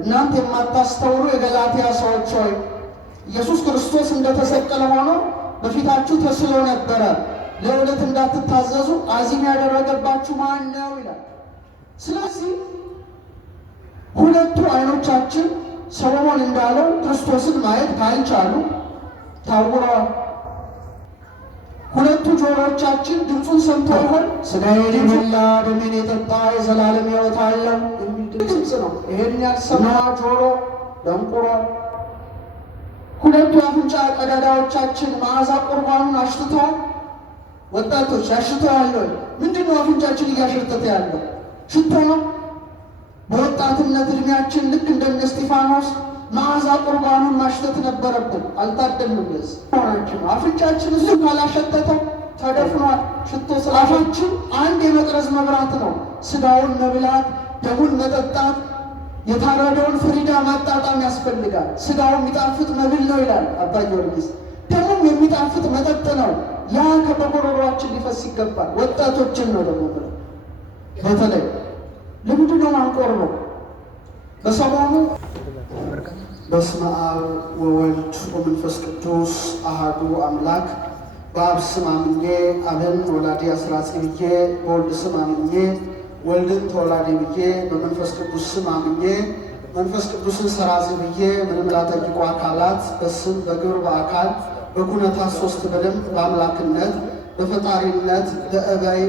እናንተ የማታስተውሉ የገላትያ ሰዎች ሆይ ኢየሱስ ክርስቶስ እንደተሰቀለ ሆኖ በፊታችሁ ተስሎ ነበረ። ለእውነት እንዳትታዘዙ አዚም ያደረገባችሁ ማን ነው ይላል። ስለዚህ ሁለቱ ዓይኖቻችን ሰሎሞን እንዳለው ክርስቶስን ማየት ካልቻሉ ታውረዋል። ሁለቱ ጆሮቻችን ድምፁን ሰምቶ ይሆን? ሥጋዬን የበላ ደሜን የጠጣ የዘላለም ሕይወት አለው የሚል ድምፅ ነው። ይሄን ያልሰማ ጆሮ ደንቁሯል። ሁለቱ የአፍንጫ ቀዳዳዎቻችን መዓዛ ቁርባኑን አሽትተዋል። ወጣቶች ያሽተዋል ወይ? ምንድነው አፍንጫችን እያሸተተ ያለው? ሽቶ ነው። በወጣትነት እድሜያችን ልክ እንደነ እስጢፋኖስ መዓዛ ቁርባኑን ማሽተት ነበረብን። አልታደልንም። ለዚህ ሆናችን አፍንጫችን እሱ ካላሸተተ ተደፍኗል። ሽቶ አፋችን አንድ የመቅረዝ መብራት ነው። ስጋውን መብላት፣ ደሙን መጠጣት፣ የታረደውን ፍሪዳ ማጣጣም ያስፈልጋል። ስጋው የሚጣፍጥ መብል ነው ይላል አባ ጊዮርጊስ። ደሙም የሚጣፍጥ መጠጥ ነው። ያ ከበጎሮሯችን ሊፈስ ይገባል። ወጣቶችን ነው ደግሞ ብለው በተለይ ለምንድን ነው ማንቆርበው? በሰሞኑ በስመ አብ ወወልድ ወመንፈስ ቅዱስ አሐዱ አምላክ በአብ ስም አምኜ አብን ወላዲ አስራጺ ብዬ በወልድ ስም አምኜ ወልድን ተወላዲ ብዬ በመንፈስ ቅዱስ ስም አምኜ መንፈስ ቅዱስን ሰራጺ ብዬ ምንም ላጠይቁ አካላት በስም በግብር በአካል በኩነታት ሶስት በደንብ በአምላክነት በፈጣሪነት በእበይ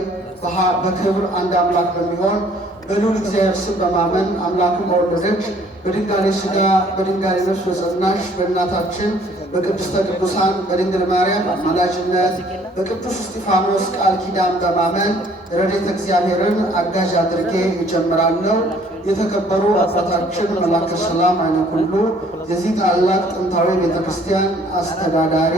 በክብር አንድ አምላክ በሚሆን በልዑል እግዚአብሔር ስም በማመን አምላክን በወለደች በድንጋሌ ሥጋ በድንጋሌ ነፍስ በጸናሽ በእናታችን በቅድስተ ቅዱሳን በድንግል ማርያም አማላጅነት በቅዱስ እስጢፋኖስ ቃል ኪዳን በማመን ረድኤተ እግዚአብሔርን አጋዥ አድርጌ እጀምራለሁ። የተከበሩ አባታችን መላከ ሰላም አይነ ኩሉ የዚህ ታላቅ ጥንታዊ ቤተክርስቲያን አስተዳዳሪ፣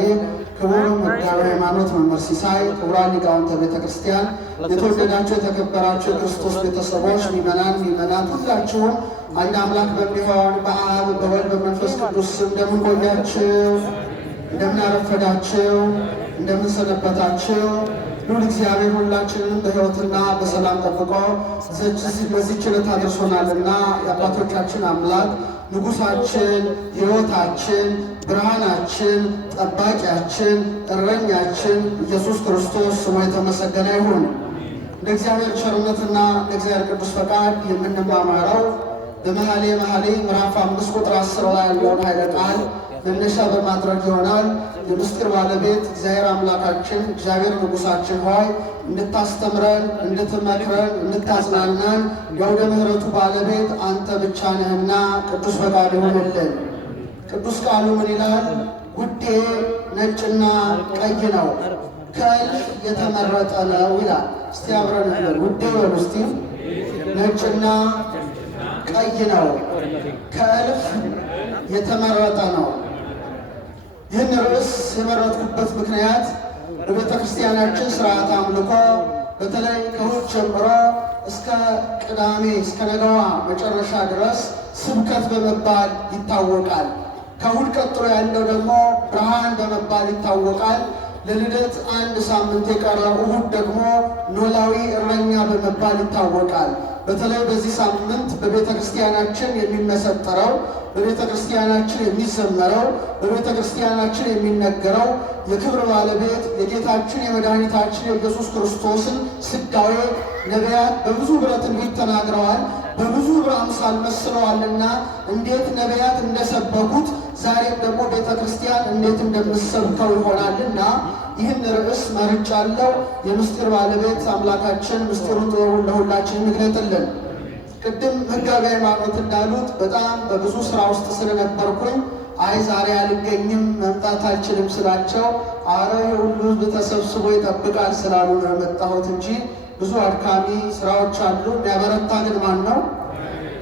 ክቡር መጋቤ ሃይማኖት መምህር ሲሳይ፣ ክቡራን ሊቃውንተ ቤተክርስቲያን፣ የተወደዳችሁ የተከበራችሁ የክርስቶስ ቤተሰቦች፣ ምእመናን ሁላችሁም አንድ አምላክ በሚሆን በአብ በወልድ በመንፈስ ቅዱስ ስም እንደምን ቆያችሁ? እንደምን አረፈዳችሁ? እንደምን ሰነበታችሁ? ልዑል እግዚአብሔር ሁላችንን በሕይወትና በሰላም ጠብቆ በዚህች ዕለት አድርሶናልና የአባቶቻችን አምላክ ንጉሣችን፣ ሕይወታችን፣ ብርሃናችን፣ ጠባቂያችን፣ እረኛችን ኢየሱስ ክርስቶስ ስሙ የተመሰገነ ይሁን። እንደ እግዚአብሔር ቸርነትና እንደ እግዚአብሔር ቅዱስ ፈቃድ የምንማማረው በመኃልየ መኃልይ ምዕራፍ 5 ቁጥር 10 ላይ ያለውን ኃይለ ቃል መነሻ በማድረግ ይሆናል። የምስጢር ባለቤት እግዚአብሔር አምላካችን እግዚአብሔር ንጉሣችን ሆይ እንድታስተምረን፣ እንድትመክረን፣ እንድታጽናናን የአውደ ምሕረቱ ባለቤት አንተ ብቻ ነህና ቅዱስ ፈቃድ ይሆንልን። ቅዱስ ቃሉ ምን ይላል? ውዴ ነጭና ቀይ ነው፣ ከእልፍ የተመረጠ ነው ይላል። እስቲ አብረን እንበል። ውዴ በሉ እስቲ። ነጭና ቀይ ነው፣ ከእልፍ የተመረጠ ነው። ይህን ርዕስ የመረጥኩበት ምክንያት በቤተ ክርስቲያናችን ስርዓት አምልኮ በተለይ ከእሑድ ጀምሮ እስከ ቅዳሜ እስከ ነገዋ መጨረሻ ድረስ ስብከት በመባል ይታወቃል። ከእሑድ ቀጥሎ ያለው ደግሞ ብርሃን በመባል ይታወቃል። ለልደት አንድ ሳምንት የቀረው እሑድ ደግሞ ኖላዊ እረኛ በመባል ይታወቃል። በተለይ በዚህ ሳምንት በቤተ ክርስቲያናችን የሚመሰጠረው፣ በቤተ ክርስቲያናችን የሚዘመረው፣ በቤተ ክርስቲያናችን የሚነገረው የክብር ባለቤት የጌታችን የመድኃኒታችን የኢየሱስ ክርስቶስን ሥጋዌ ነቢያት በብዙ ብረ ትንቢት ተናግረዋል፣ በብዙ ብረ አምሳል መስለዋልና እንዴት ነቢያት እንደሰበኩት ዛሬም ደግሞ ቤተ ክርስቲያን እንዴት እንደምትሰብከው ይሆናልና ይህን ርዕስ መርጫለሁ። የምስጢር ባለቤት አምላካችን ምስጢሩን ጥበቡን ለሁላችን ይግለጥልን። ቅድም መጋቤ ሃይማኖት እንዳሉት በጣም በብዙ ስራ ውስጥ ስለነበርኩኝ አይ ዛሬ አልገኝም መምጣት አልችልም ስላቸው አረ የሁሉ ሕዝብ ተሰብስቦ ይጠብቃል ስላሉ ነው የመጣሁት እንጂ ብዙ አድካሚ ስራዎች አሉ። የሚያበረታ ግን ማን ነው?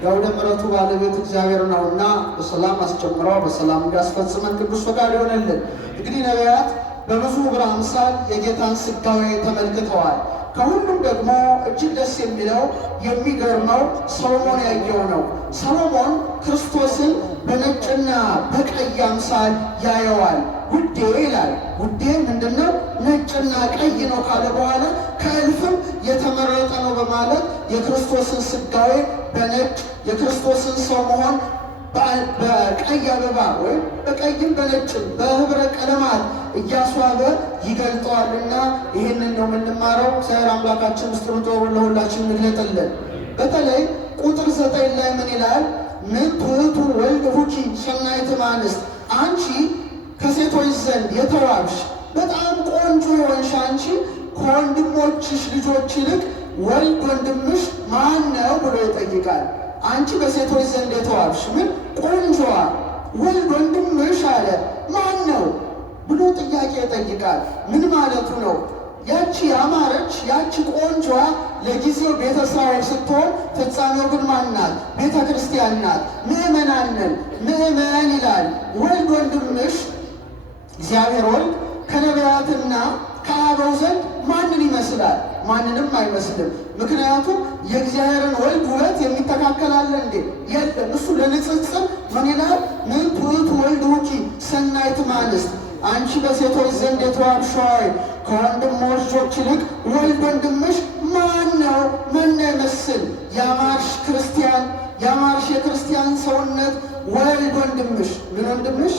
የአውደ ምሕረቱ ባለቤት እግዚአብሔር ነውና በሰላም አስጀምረው በሰላም እንዲያስፈጽመን ቅዱስ ፈቃድ ይሆንልን። እንግዲህ ነቢያት በብዙ ብረ አምሳል የጌታን ሥጋዌ ተመልክተዋል። ከሁሉም ደግሞ እጅግ ደስ የሚለው የሚገርመው ሰሎሞን ያየው ነው። ሰሎሞን ክርስቶስን በነጭና በቀይ አምሳል ያየዋል። ውዴ ይላል። ውዴ ምንድነው? ነጭና ቀይ ነው ካለ በኋላ ከእልፍም የተመረጠ ነው በማለት የክርስቶስን ሥጋዌ በነጭ የክርስቶስን ሰው መሆን በቀይ አበባ ወይም በቀይም በነጭም በህብረ ቀለማት እያስዋበ ይገልጠዋልና ይህንን ነው የምንማረው። እግዚአብሔር አምላካችን ምስጢሩን ጥበቡን ለሁላችን ይግለጥልን። በተለይ ቁጥር 9 ላይ ምን ይላል? ምን ትሑቱ ወልድ ሁቺ ሰናይት እምአንስት፣ አንቺ ከሴቶች ዘንድ የተዋብሽ በጣም ቆንጆ የሆንሽ አንቺ ከወንድሞችሽ ልጆች ይልቅ ወልድ ወንድምሽ ማን ነው ብሎ ይጠይቃል። አንቺ በሴቶች ዘንድ የተዋብሽ ምን ቆንጆዋ ወልድ ወንድምሽ አለ ማን ነው ብሎ ጥያቄ ይጠይቃል። ምን ማለቱ ነው? ያቺ ያማረች ያቺ ቆንጆዋ ለጊዜው ቤተ እስራኤል ስትሆን ፍጻሜው ግን ማን ናት? ቤተ ክርስቲያን ናት። ምእመናን ነን። ምእመን ይላል። ወልድ ወንድምሽ እግዚአብሔር ወልድ ከነቢያትና ከአበው ዘንድ ማንን ይመስላል? ማንንም አይመስልም። ምክንያቱም የእግዚአብሔርን ወልድ ውበት የሚተካከል አለ እንዴ? የለም። እሱ ለንጽጽር ምን ይላል? ምን ትሑቱ ወልድ ሁቺ ሰናይት እምአንስት፣ አንቺ በሴቶች ዘንድ የተዋብሽ ሆይ ከወንድሞች ልጆች ይልቅ ወልድ ወንድምሽ ማን ነው? ምን ይመስል? ያማርሽ ክርስቲያን፣ ያማርሽ የክርስቲያን ሰውነት ወልድ ወንድምሽ። ምን ወንድምሽ?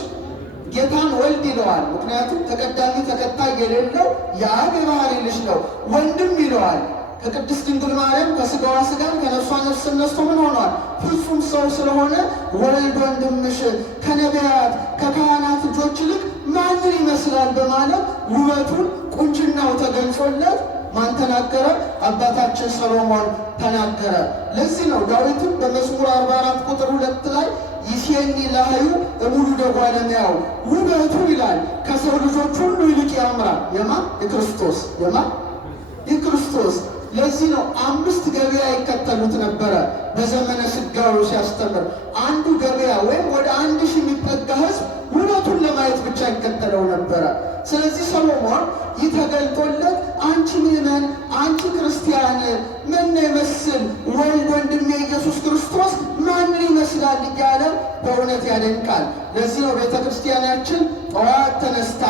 ጌታን ወልድ ይለዋል። ምክንያቱም ተቀዳሚ ተከታይ የሌለው የአብ የባህሪ ልጅ ነው። ወንድም ይለዋል። ከቅድስት ድንግል ማርያም ከሥጋዋ ሥጋን ከነፍሷ ነፍስ ነስቶ ምን ሆኗል? ፍጹም ሰው ስለሆነ ወልድ ወንድምሽ ከነቢያት ከካህናት ልጆች ይልቅ ማንን ይመስላል በማለት ውበቱን ቁንጅናው ተገልጾለት ማን ተናገረ? አባታችን ሰሎሞን ተናገረ። ለዚህ ነው ዳዊትም በመዝሙር 44 ቁጥር 2 ላይ ይሴኒ ላህዩ እሙሉ ደጓለ እመሕያው፣ ውበቱ ይላል ከሰው ልጆች ሁሉ ይልቅ ያምራል። የማ የክርስቶስ የማ የክርስቶስ። ለዚህ ነው 5 ገበያ ይከተሉት ነበረ በዘመነ ሥጋዌ ሲያስተምር። አንዱ ገበያ ወይም ወደ 1000 የሚጠጋ ሕዝብ ውበቱን ለማየት ብቻ ይከተለው ነበረ። ስለዚህ ሰሎሞን ይህ ተገልጦለት አንቺ ምእመን፣ አንቺ ክርስቲያን ምን ይመስል ወልድ ወንድሜ ኢየሱስ ክርስቶስ ማንን ይመስላል እያለ በእውነት ያደንቃል። ለዚህ ነው ቤተ ክርስቲያናችን ጠዋት ተነስታ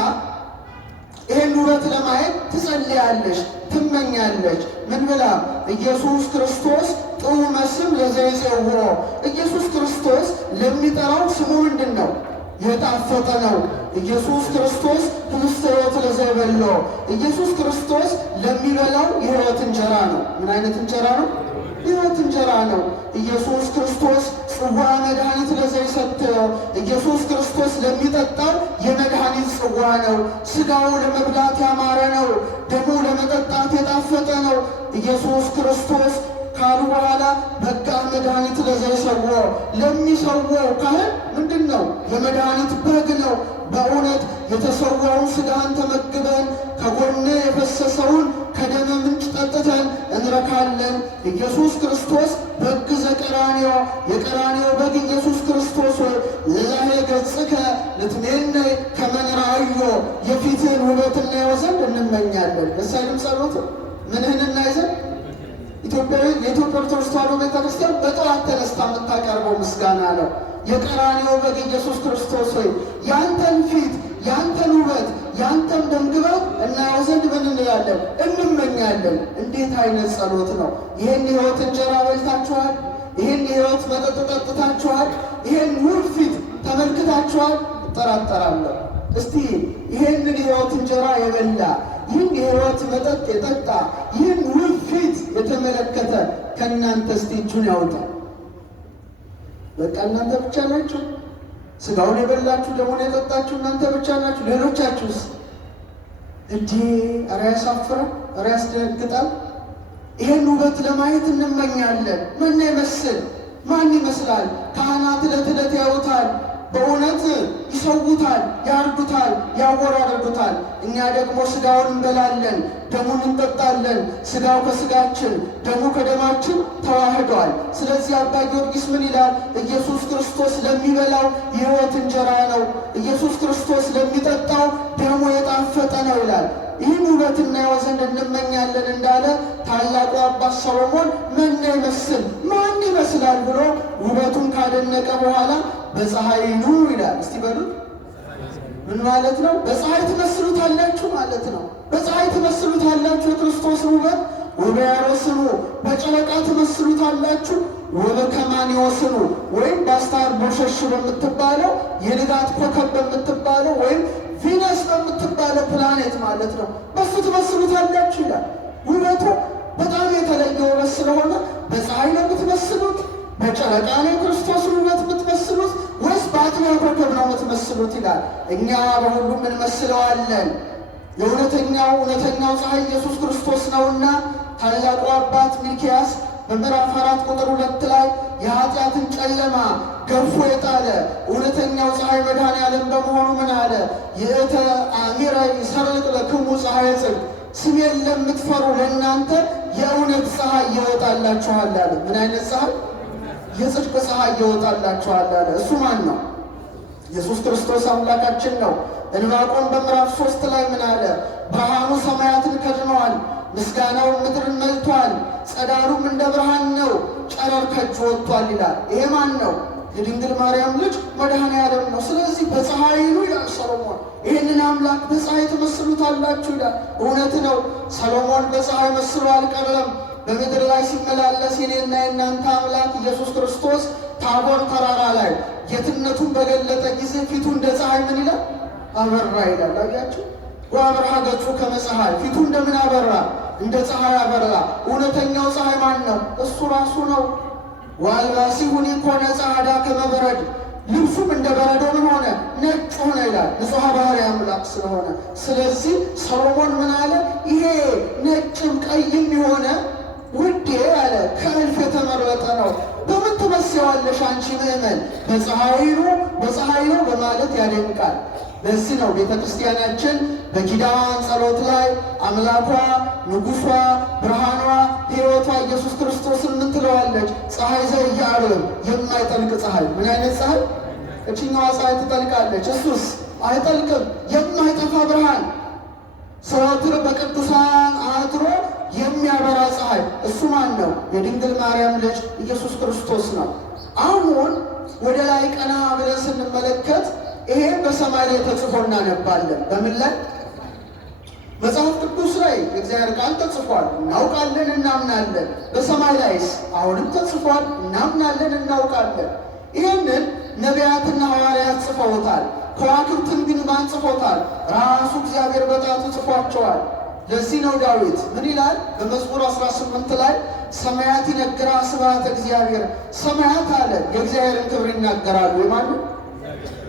ይህን ውበት ለማየት ትጸልያለች፣ ትመኛለች። ምን ብላ? ኢየሱስ ክርስቶስ ጥዑመ ስም ለዘይጼውዖ፣ ኢየሱስ ክርስቶስ ለሚጠራው ስሙ ምንድን ነው? የጣፈጠ ነው። ኢየሱስ ክርስቶስ ህብስተ ሕይወት ለዘይበልዖ፣ ኢየሱስ ክርስቶስ ለሚበላው የሕይወት እንጀራ ነው። ምን አይነት እንጀራ ነው? ሕይወት እንጀራ ነው። ኢየሱስ ክርስቶስ ጽዋ መድኃኒት ለዘይሰትዮ፣ ኢየሱስ ክርስቶስ ለሚጠጣው የመድኃኒት ጽዋ ነው። ሥጋው ለመብላት ያማረ ነው፣ ደሙ ለመጠጣት የጣፈጠ ነው። ኢየሱስ ክርስቶስ ካሉ በኋላ በጋ መድኃኒት ለዘይሰውዖ፣ ለሚሰውው ካህን ምንድን ነው? የመድኃኒት በግ ነው። በእውነት የተሰዋውን ሥጋን ተመግበን ከጎን የፈሰሰውን ከደም ምንጭ ጠጥተን እንረካለን። ኢየሱስ ክርስቶስ በግ ዘቀራንዮ፣ የቀራንዮ በግ ኢየሱስ ክርስቶስ ሆይ ለላሄ ገጽከ ልትሜነይ ከመ ንርአዮ፣ የፊትህን ውበት እናየው ዘንድ እንመኛለን። ደስ አይልም ጸሎቱ? ምንህን እናይ ዘንድ? የኢትዮጵያ ኦርቶዶክስ ተዋሕዶ ቤተክርስቲያን በጠዋት ተነስታ የምታቀርበው ምስጋና ነው። የቀራንዮ በግ ኢየሱስ ክርስቶስ ሆይ ያንተን ፊት፣ ያንተን ውበት፣ ያንተን ደምግባት እናየው ዘንድ ምን እንላለን? እንመኛለን። እንዴት አይነት ጸሎት ነው! ይህን የሕይወት እንጀራ በልታችኋል? ይህን የሕይወት መጠጥ ጠጥታችኋል? ይህን ውብ ፊት ተመልክታችኋል? እጠራጠራለሁ። እስቲ ይህንን የሕይወት እንጀራ የበላ ይህን የሕይወት መጠጥ የጠጣ ይህን ውብ ፊት የተመለከተ ከእናንተ እስቲ እጁን ያውጣ። በቃ እናንተ ብቻ ናችሁ? ሥጋውን የበላችሁ ደሙን የጠጣችሁ እናንተ ብቻ ናችሁ? ሌሎቻችሁስ? እንዴ! ኧረ ያሳፍራል! ኧረ ያስደነግጣል! ይህን ውበት ለማየት እንመኛለን። ምን ይመስል? ማን ይመስላል? ካህናት ዕለት ዕለት ያዩታል። በእውነት ይሰውታል፣ ያርዱታል፣ ያወራርዱታል። እኛ ደግሞ ሥጋውን እንበላለን፣ ደሙን እንጠጣለን። ሥጋው ከሥጋችን ደሙ ከደማችን ተዋህዷል። ስለዚህ አባ ጊዮርጊስ ምን ይላል? ኢየሱስ ክርስቶስ ለሚበላው የሕይወት እንጀራ ነው፣ ኢየሱስ ክርስቶስ ለሚጠጣው ደሙ የጣፈጠ ነው ይላል። ይህን ውበት እናየው ዘንድ እንመኛለን እንዳለ ታላቁ አባት ሰሎሞን ምን ይመስል ማን ይመስላል ብሎ ውበቱን ካደነቀ በኋላ በፀሐይኑ ይላል። እስቲ በሉት ምን ማለት ነው? በፀሐይ ትመስሉታላችሁ ማለት ነው። በፀሐይ ትመስሉታላችሁ የክርስቶስን ውበት ወበያሮስኑ፣ በጨረቃ ትመስሉታላችሁ ወበከማኒዎስኑ፣ ወይም በአስታር ቦሸሽ በምትባለው የንጋት ኮከብ በምትባለው ወይም ቪነስ በምትባለው ፕላኔት ማለት ነው። በሱ ትመስሉታላችሁ ይላል። ውበቱ በጣም የተለየ ውበት ስለሆነ በፀሐይ ነው የምትመስሉት? በጨረቃ ነው የክርስቶስን ውበት የምትመስሉት? ወይስ በአጥቢያ ኮከብ ነው የምትመስሉት ይላል። እኛ በሁሉም እንመስለዋለን። የእውነተኛው ፀሐይ ኢየሱስ ክርስቶስ ነውና ታላቁ አባት ሚልክያስ በምዕራፍ 4 ቁጥር 2 ላይ የኃጢአትን ጨለማ ገፎ የጣለ እውነተኛው ፀሐይ መድኃኔዓለም በመሆኑ ምን አለ? የእተ አሚረ ይሰርቅ ለክሙ ፀሐይ ጽድቅ፣ ስሜን ለምትፈሩ ለእናንተ የእውነት ፀሐይ ይወጣላችኋል አለ። ምን አይነት ፀሐይ? የጽድቅ ፀሐይ ይወጣላችኋል አለ። እሱ ማን ነው? ኢየሱስ ክርስቶስ አምላካችን ነው። ዕንባቆም በምዕራፍ 3 ላይ ምን አለ? ብርሃኑ ሰማያትን ከድነዋል፣ ምስጋናው ምድርን መልቷል፣ ጸዳሉም እንደ ብርሃን ነው፣ ጨረር ከእጁ ወጥቷል ይላል። ይሄ ማን ነው? የድንግል ማርያም ልጅ መድኃኔዓለም ነው። ስለዚህ በፀሐይ ነው ይላል ሰሎሞን። ይህንን አምላክ በፀሐይ ትመስሉታላችሁ ይላል። እውነት ነው። ሰሎሞን በፀሐይ መስሎ አልቀረም። በምድር ላይ ሲመላለስ የኔና የእናንተ አምላክ ኢየሱስ ክርስቶስ ታቦር ተራራ ላይ ጌትነቱን በገለጠ ጊዜ ፊቱ እንደ ፀሐይ ምን ይላል? አበራ ይላል። አያችሁ? ወአብርሃ ገጹ ከመ ፀሐይ፣ ፊቱ እንደምን አበራ? እንደ ፀሐይ አበራ። እውነተኛው ፀሐይ ማን ነው? እሱ ራሱ ነው። ወአልባሲሁኒ ኮነ ጸዓዳ ከመ በረድ፣ ልብሱም እንደ በረዶ ምን ሆነ? ነጭ ሆነ ይላል። ንጹሐ ባሕርይ አምላክ ስለሆነ። ስለዚህ ሰሎሞን ምን አለ? ይሄ ነጭም ቀይም የሆነ ውዴ አለ ከእልፍ የተመረጠ ነው። በምን ትመስያዋለሽ አንቺ ምእመን? በፀሐይ ነው በማለት ያደንቃል። ለዚህ ነው ቤተ ክርስቲያናችን በኪዳን ጸሎት ላይ አምላኳ፣ ንጉሷ፣ ብርሃኗ፣ ሕይወቷ ኢየሱስ ክርስቶስን ምን ትለዋለች? ፀሐይ ዘኢየዐርብ፣ የማይጠልቅ ፀሐይ። ምን አይነት ፀሐይ? እችኛዋ ፀሐይ ትጠልቃለች፣ እሱስ አይጠልቅም። የማይጠፋ ብርሃን፣ ዘወትር በቅዱሳን አድሮ የሚያበራ ፀሐይ። እሱ ማን ነው? የድንግል ማርያም ልጅ ኢየሱስ ክርስቶስ ነው። አሁን ወደ ላይ ቀና ብለን ስንመለከት ይሄ በሰማይ ላይ ተጽፎ እናነባለን። በምን ላይ? መጽሐፍ ቅዱስ ላይ የእግዚአብሔር ቃል ተጽፏል፣ እናውቃለን፣ እናምናለን። በሰማይ ላይስ አሁንም ተጽፏል፣ እናምናለን፣ እናውቃለን። ይህንን ነቢያትና ሐዋርያት ጽፈውታል። ከዋክብትን ግን ማን ጽፎታል? ራሱ እግዚአብሔር በጣቱ ጽፏቸዋል። ለዚህ ነው ዳዊት ምን ይላል? በመዝሙር 18 ላይ ሰማያት ይነግራ ስብሐተ እግዚአብሔር። ሰማያት አለ የእግዚአብሔርን ክብር ይናገራሉ። የማን?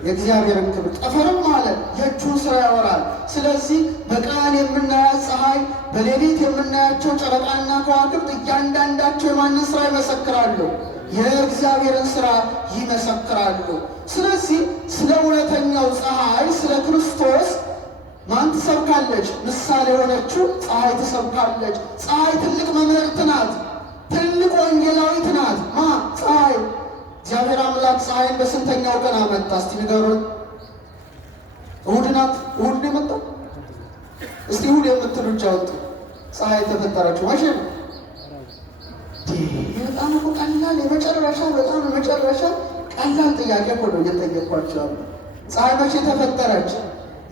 የእግዚአብሔርን ክብር። ጠፈርም አለ የእጁን ሥራ ያወራል። ስለዚህ በቀን የምናያት ፀሐይ፣ በሌሊት የምናያቸው ጨረቃና ከዋክብት እያንዳንዳቸው የማንን ሥራ ይመሰክራሉ? የእግዚአብሔርን ሥራ ይመሰክራሉ። ስለዚህ ስለ እውነተኛው ፀሐይ ስለ ክርስቶስ ማን ትሰብካለች? ምሳሌ የሆነችው ፀሐይ ትሰብካለች። ፀሐይ ትልቅ መምህርት ናት፣ ትልቅ ወንጌላዊት ናት። ፀሐይ እግዚአብሔር አምላክ ፀሐይን በስንተኛው ቀን አመጣ? እስቲ ንገሩን። እሑድ ናት። እሑድ የመጣው እስቲ እሑድ የምትሉ እጅ አውጡ። ፀሐይ የተፈጠረችው መቼ ነው? በጣም እኮ ቀላል የመጨረሻ ቀላል ጥያቄ እኮ ነው እየጠየኳቸው ያሉ። ፀሐይ መቼ ተፈጠረች?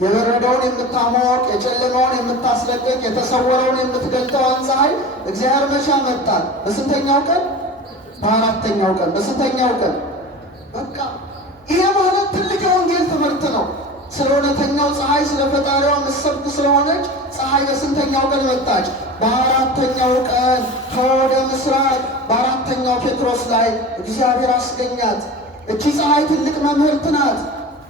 የበረደውን የምታሞቅ የጨለማውን የምታስለቅቅ የተሰወረውን የምትገልጠውን ፀሐይ እግዚአብሔር መቼ አመጣት? በስንተኛው ቀን? በአራተኛው ቀን። በስንተኛው ቀን? በቃ ይሄ ማለት ትልቅ የወንጌል ትምህርት ነው። ስለ እውነተኛው ፀሐይ ስለ ፈጣሪዋ ምሰብክ ስለሆነች ፀሐይ በስንተኛው ቀን መጣች? በአራተኛው ቀን ከወደ ምስራቅ በአራተኛው ጴጥሮስ ላይ እግዚአብሔር አስገኛት። እቺ ፀሐይ ትልቅ መምህርት ናት።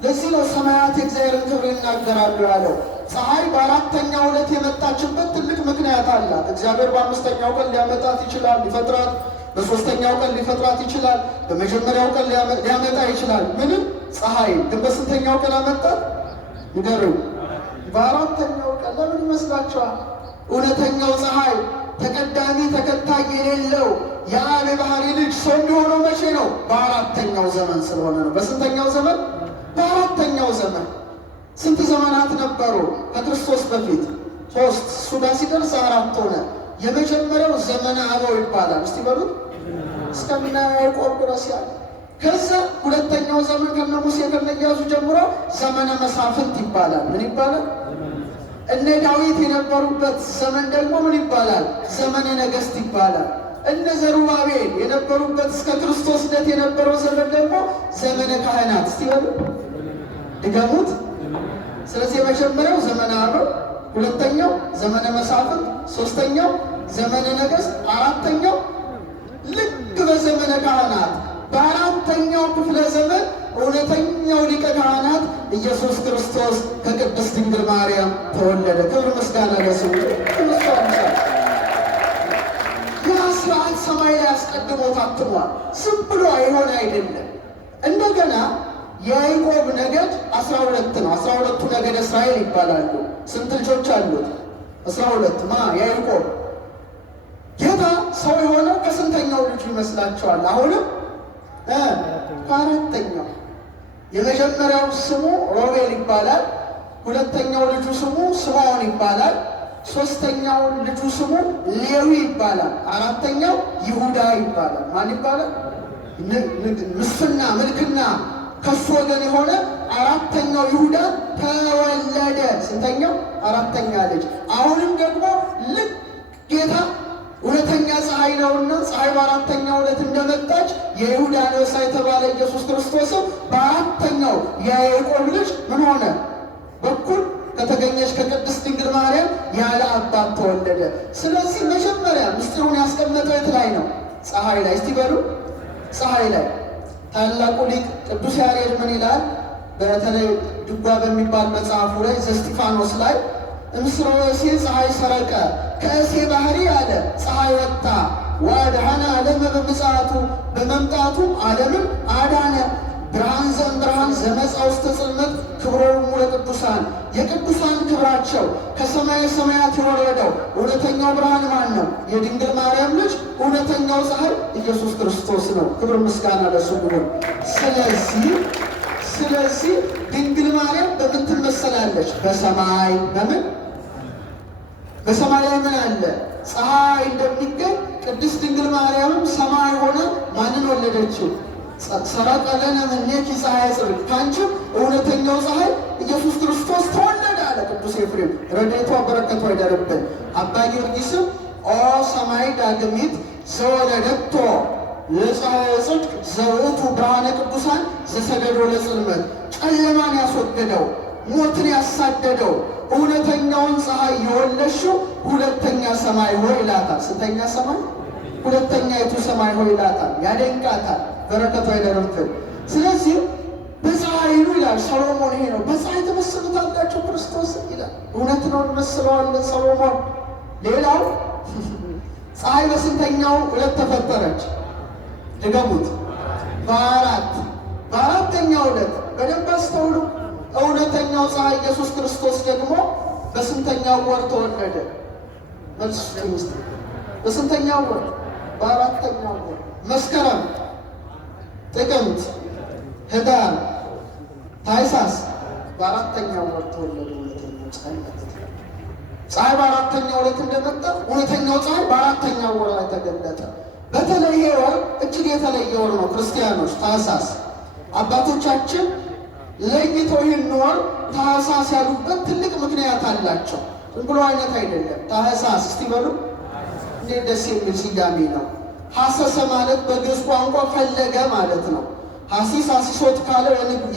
ለዚህ ነው ሰማያት የእግዚአብሔርን ክብር ይናገራሉ ያለው። ፀሐይ በአራተኛው ዕለት የመጣችበት ትልቅ ምክንያት አላት። እግዚአብሔር በአምስተኛው ቀን ሊያመጣት ይችላል፣ ሊፈጥራት በሦስተኛው ቀን ሊፈጥራት ይችላል፣ በመጀመሪያው ቀን ሊያመጣ ይችላል። ምንም ፀሐይ ግን በስንተኛው ቀን አመጣት? ንገሩኝ። በአራተኛው ቀን። ለምን ይመስላችኋል? እውነተኛው ፀሐይ ተቀዳሚ ተከታይ የሌለው የአብ የባሕርይ ልጅ ሰው የሚሆነው መቼ ነው? በአራተኛው ዘመን ስለሆነ ነው። በስንተኛው ዘመን? በአራተኛው ዘመን። ስንት ዘመናት ነበሩ ከክርስቶስ በፊት? 3። እሱ ጋር ሲደርስ 4 ሆነ። የመጀመሪያው ዘመነ አበው ይባላል። እስቲ በሉት። እስከምናየው ያዕቆብ ድረስ ያለ ከዛ ሁለተኛው ዘመን ከነ ሙሴ ከነ ኢያሱ ጀምሮ ዘመነ መሳፍንት ይባላል። ምን ይባላል? እነ ዳዊት የነበሩበት ዘመን ደግሞ ምን ይባላል? ዘመነ ነገሥት ይባላል። እነ ዘሩባቤል የነበሩበት እስከ ክርስቶስ ልደት የነበረው ዘመን ደግሞ ዘመነ ካህናት። እስቲ በሉ ድገሙት። ስለዚህ የመጀመሪያው ዘመነ አበው፣ ሁለተኛው ዘመነ መሳፍንት፣ ሶስተኛው ዘመነ ነገሥት፣ አራተኛው ልክ በዘመነ ካህናት በአራተኛው ክፍለ ዘመን እውነተኛው ሊቀ ካህናት ኢየሱስ ክርስቶስ ከቅድስት ድንግል ማርያም ተወለደ። ክብር ምስጋና ለስሙ። ያ ሥርዓት ሰማይ ላይ አስቀድሞ ታትሟል። ዝም ብሎ አይሆን አይደለም። እንደገና የያዕቆብ ነገድ 12 ነው። 12ቱ ነገድ እስራኤል ይባላሉ። ስንት ልጆች አሉት? 12 ያዕቆብ። ጌታ ሰው የሆነው ከስንተኛው ልጁ ይመስላችኋል? አሁንም ከአራተኛው። የመጀመሪያው ስሙ ሮቤል ይባላል። ሁለተኛው ልጁ ስሙ ስምዖን ይባላል። ሶስተኛው ልጁ ስሙ ሌዊ ይባላል። አራተኛው ይሁዳ ይባላል። ማን ይባላል? ምስፍና ምልክና ከሱ ወገን የሆነ አራተኛው ይሁዳ ተወለደ። ስንተኛው? አራተኛ ልጅ። አሁንም ደግሞ ልክ ጌታ እውነተኛ ፀሐይ ነውና ፀሐይ በአራተኛው ዕለት እንደመጣች የይሁዳ አንበሳ የተባለ ኢየሱስ ክርስቶስም በአራተኛው የያዕቆብ ልጅ ምን ሆነ? በኩል ከተገኘች ከቅድስት ድንግል ማርያም ያለ አባት ተወለደ። ስለዚህ መጀመሪያ ምስጢሩን ያስቀመጠው የት ላይ ነው? ፀሐይ ላይ። እስቲ በሉ ፀሐይ ላይ። ታላቁ ሊቅ ቅዱስ ያሬድ ምን ይላል? በተለይ ድጓ በሚባል መጽሐፉ ላይ ዘእስጢፋኖስ ላይ እምስሮ እሴ ፀሐይ ሰረቀ፣ ከእሴ ባህሪ አለ ፀሐይ ወጣ፣ ወአድኃነ ዓለመ በምጽአቱ፣ በመምጣቱ ዓለምን አዳነ። ብርሃን ዘእምብርሃን ዘመጽአ ውስተ ጽልመት፣ ክብሮሙ ለቅዱሳን፣ የቅዱሳን ክብራቸው ከሰማየ ሰማያት የወረደው እውነተኛው ብርሃን ማን ነው? የድንግል ማርያም ልጅ እውነተኛው ፀሐይ ኢየሱስ ክርስቶስ ነው። ክብር ምስጋና ለእሱ ይሁን። ስለዚህ ድንግል ማርያም በምን ትመሰላለች? በሰማይ። በምን? በሰማይ ላይ ምን አለ? ፀሐይ እንደሚገኝ ቅድስት ድንግል ማርያምም ሰማይ ሆነ ማንን ወለደችው? ሰረቀ ለነ እምኔኪ ፀሐየ ጽድቅ፣ ከአንቺም እውነተኛው ፀሐይ ኢየሱስ ክርስቶስ ተወለደ አለ ቅዱስ ኤፍሬም። ረድኤቷ በረከቷ ይደርብን። አባ ጊዮርጊስም ኦ ሰማይ ዳግሚት ዘወለደቶ ለፀሐየ ጽድቅ ዘውእቱ ብርሃነ ቅዱሳን ዘሰደዶ ለጽልመት፣ ጨለማን ያስወገደው ሞትን ያሳደደው እውነተኛውን ፀሐይ የወለድሽው ሁለተኛ ሰማይ ሆይ ይላታል። ስንተኛ ሰማይ? ሁለተኛይቱ ሰማይ ሆይ ይላታል። ያደንቃታል። በረከቷ ይደርብን። ስለዚህ በፀሐይ ነው ይላል ሰሎሞን። ይሄ ነው በፀሐይ ትመስሉታላችሁ ክርስቶስ ይላል። እውነት ነው እንመስለዋለን ሰሎሞን። ሌላው ፀሐይ በስንተኛው ዕለት ተፈጠረች? ድገሙት። በአራተኛው ዕለት። በደንብ አስተውሉ። እውነተኛው ፀሐይ ኢየሱስ ክርስቶስ ደግሞ በስንተኛው ወር ተወለደ? መልስ ውስጥ በስንተኛው ወር? በአራተኛው ወር። መስከረም፣ ጥቅምት፣ ህዳር፣ ታኅሳስ በአራተኛው ወር ተወለደ። እውነተኛው ፀሐይ በአራተኛው ዕለት እንደመጣ እውነተኛው ፀሐይ በአራተኛው ወር ላይ ተገለጠ። በተለይ ይሄ ወር እጅግ የተለየ ወር ነው። ክርስቲያኖች ታኅሳስ አባቶቻችን ለይተው ይህን ወር ታኅሳስ ያሉበት ትልቅ ምክንያት አላቸው። ዝም ብሎ አይነት አይደለም። ታኅሳስ እስቲ በሉ እንዴት ደስ የሚል ስያሜ ነው። ሐሰሰ ማለት በግዕዝ ቋንቋ ፈለገ ማለት ነው። ሐሲስ አሲሶት ካለ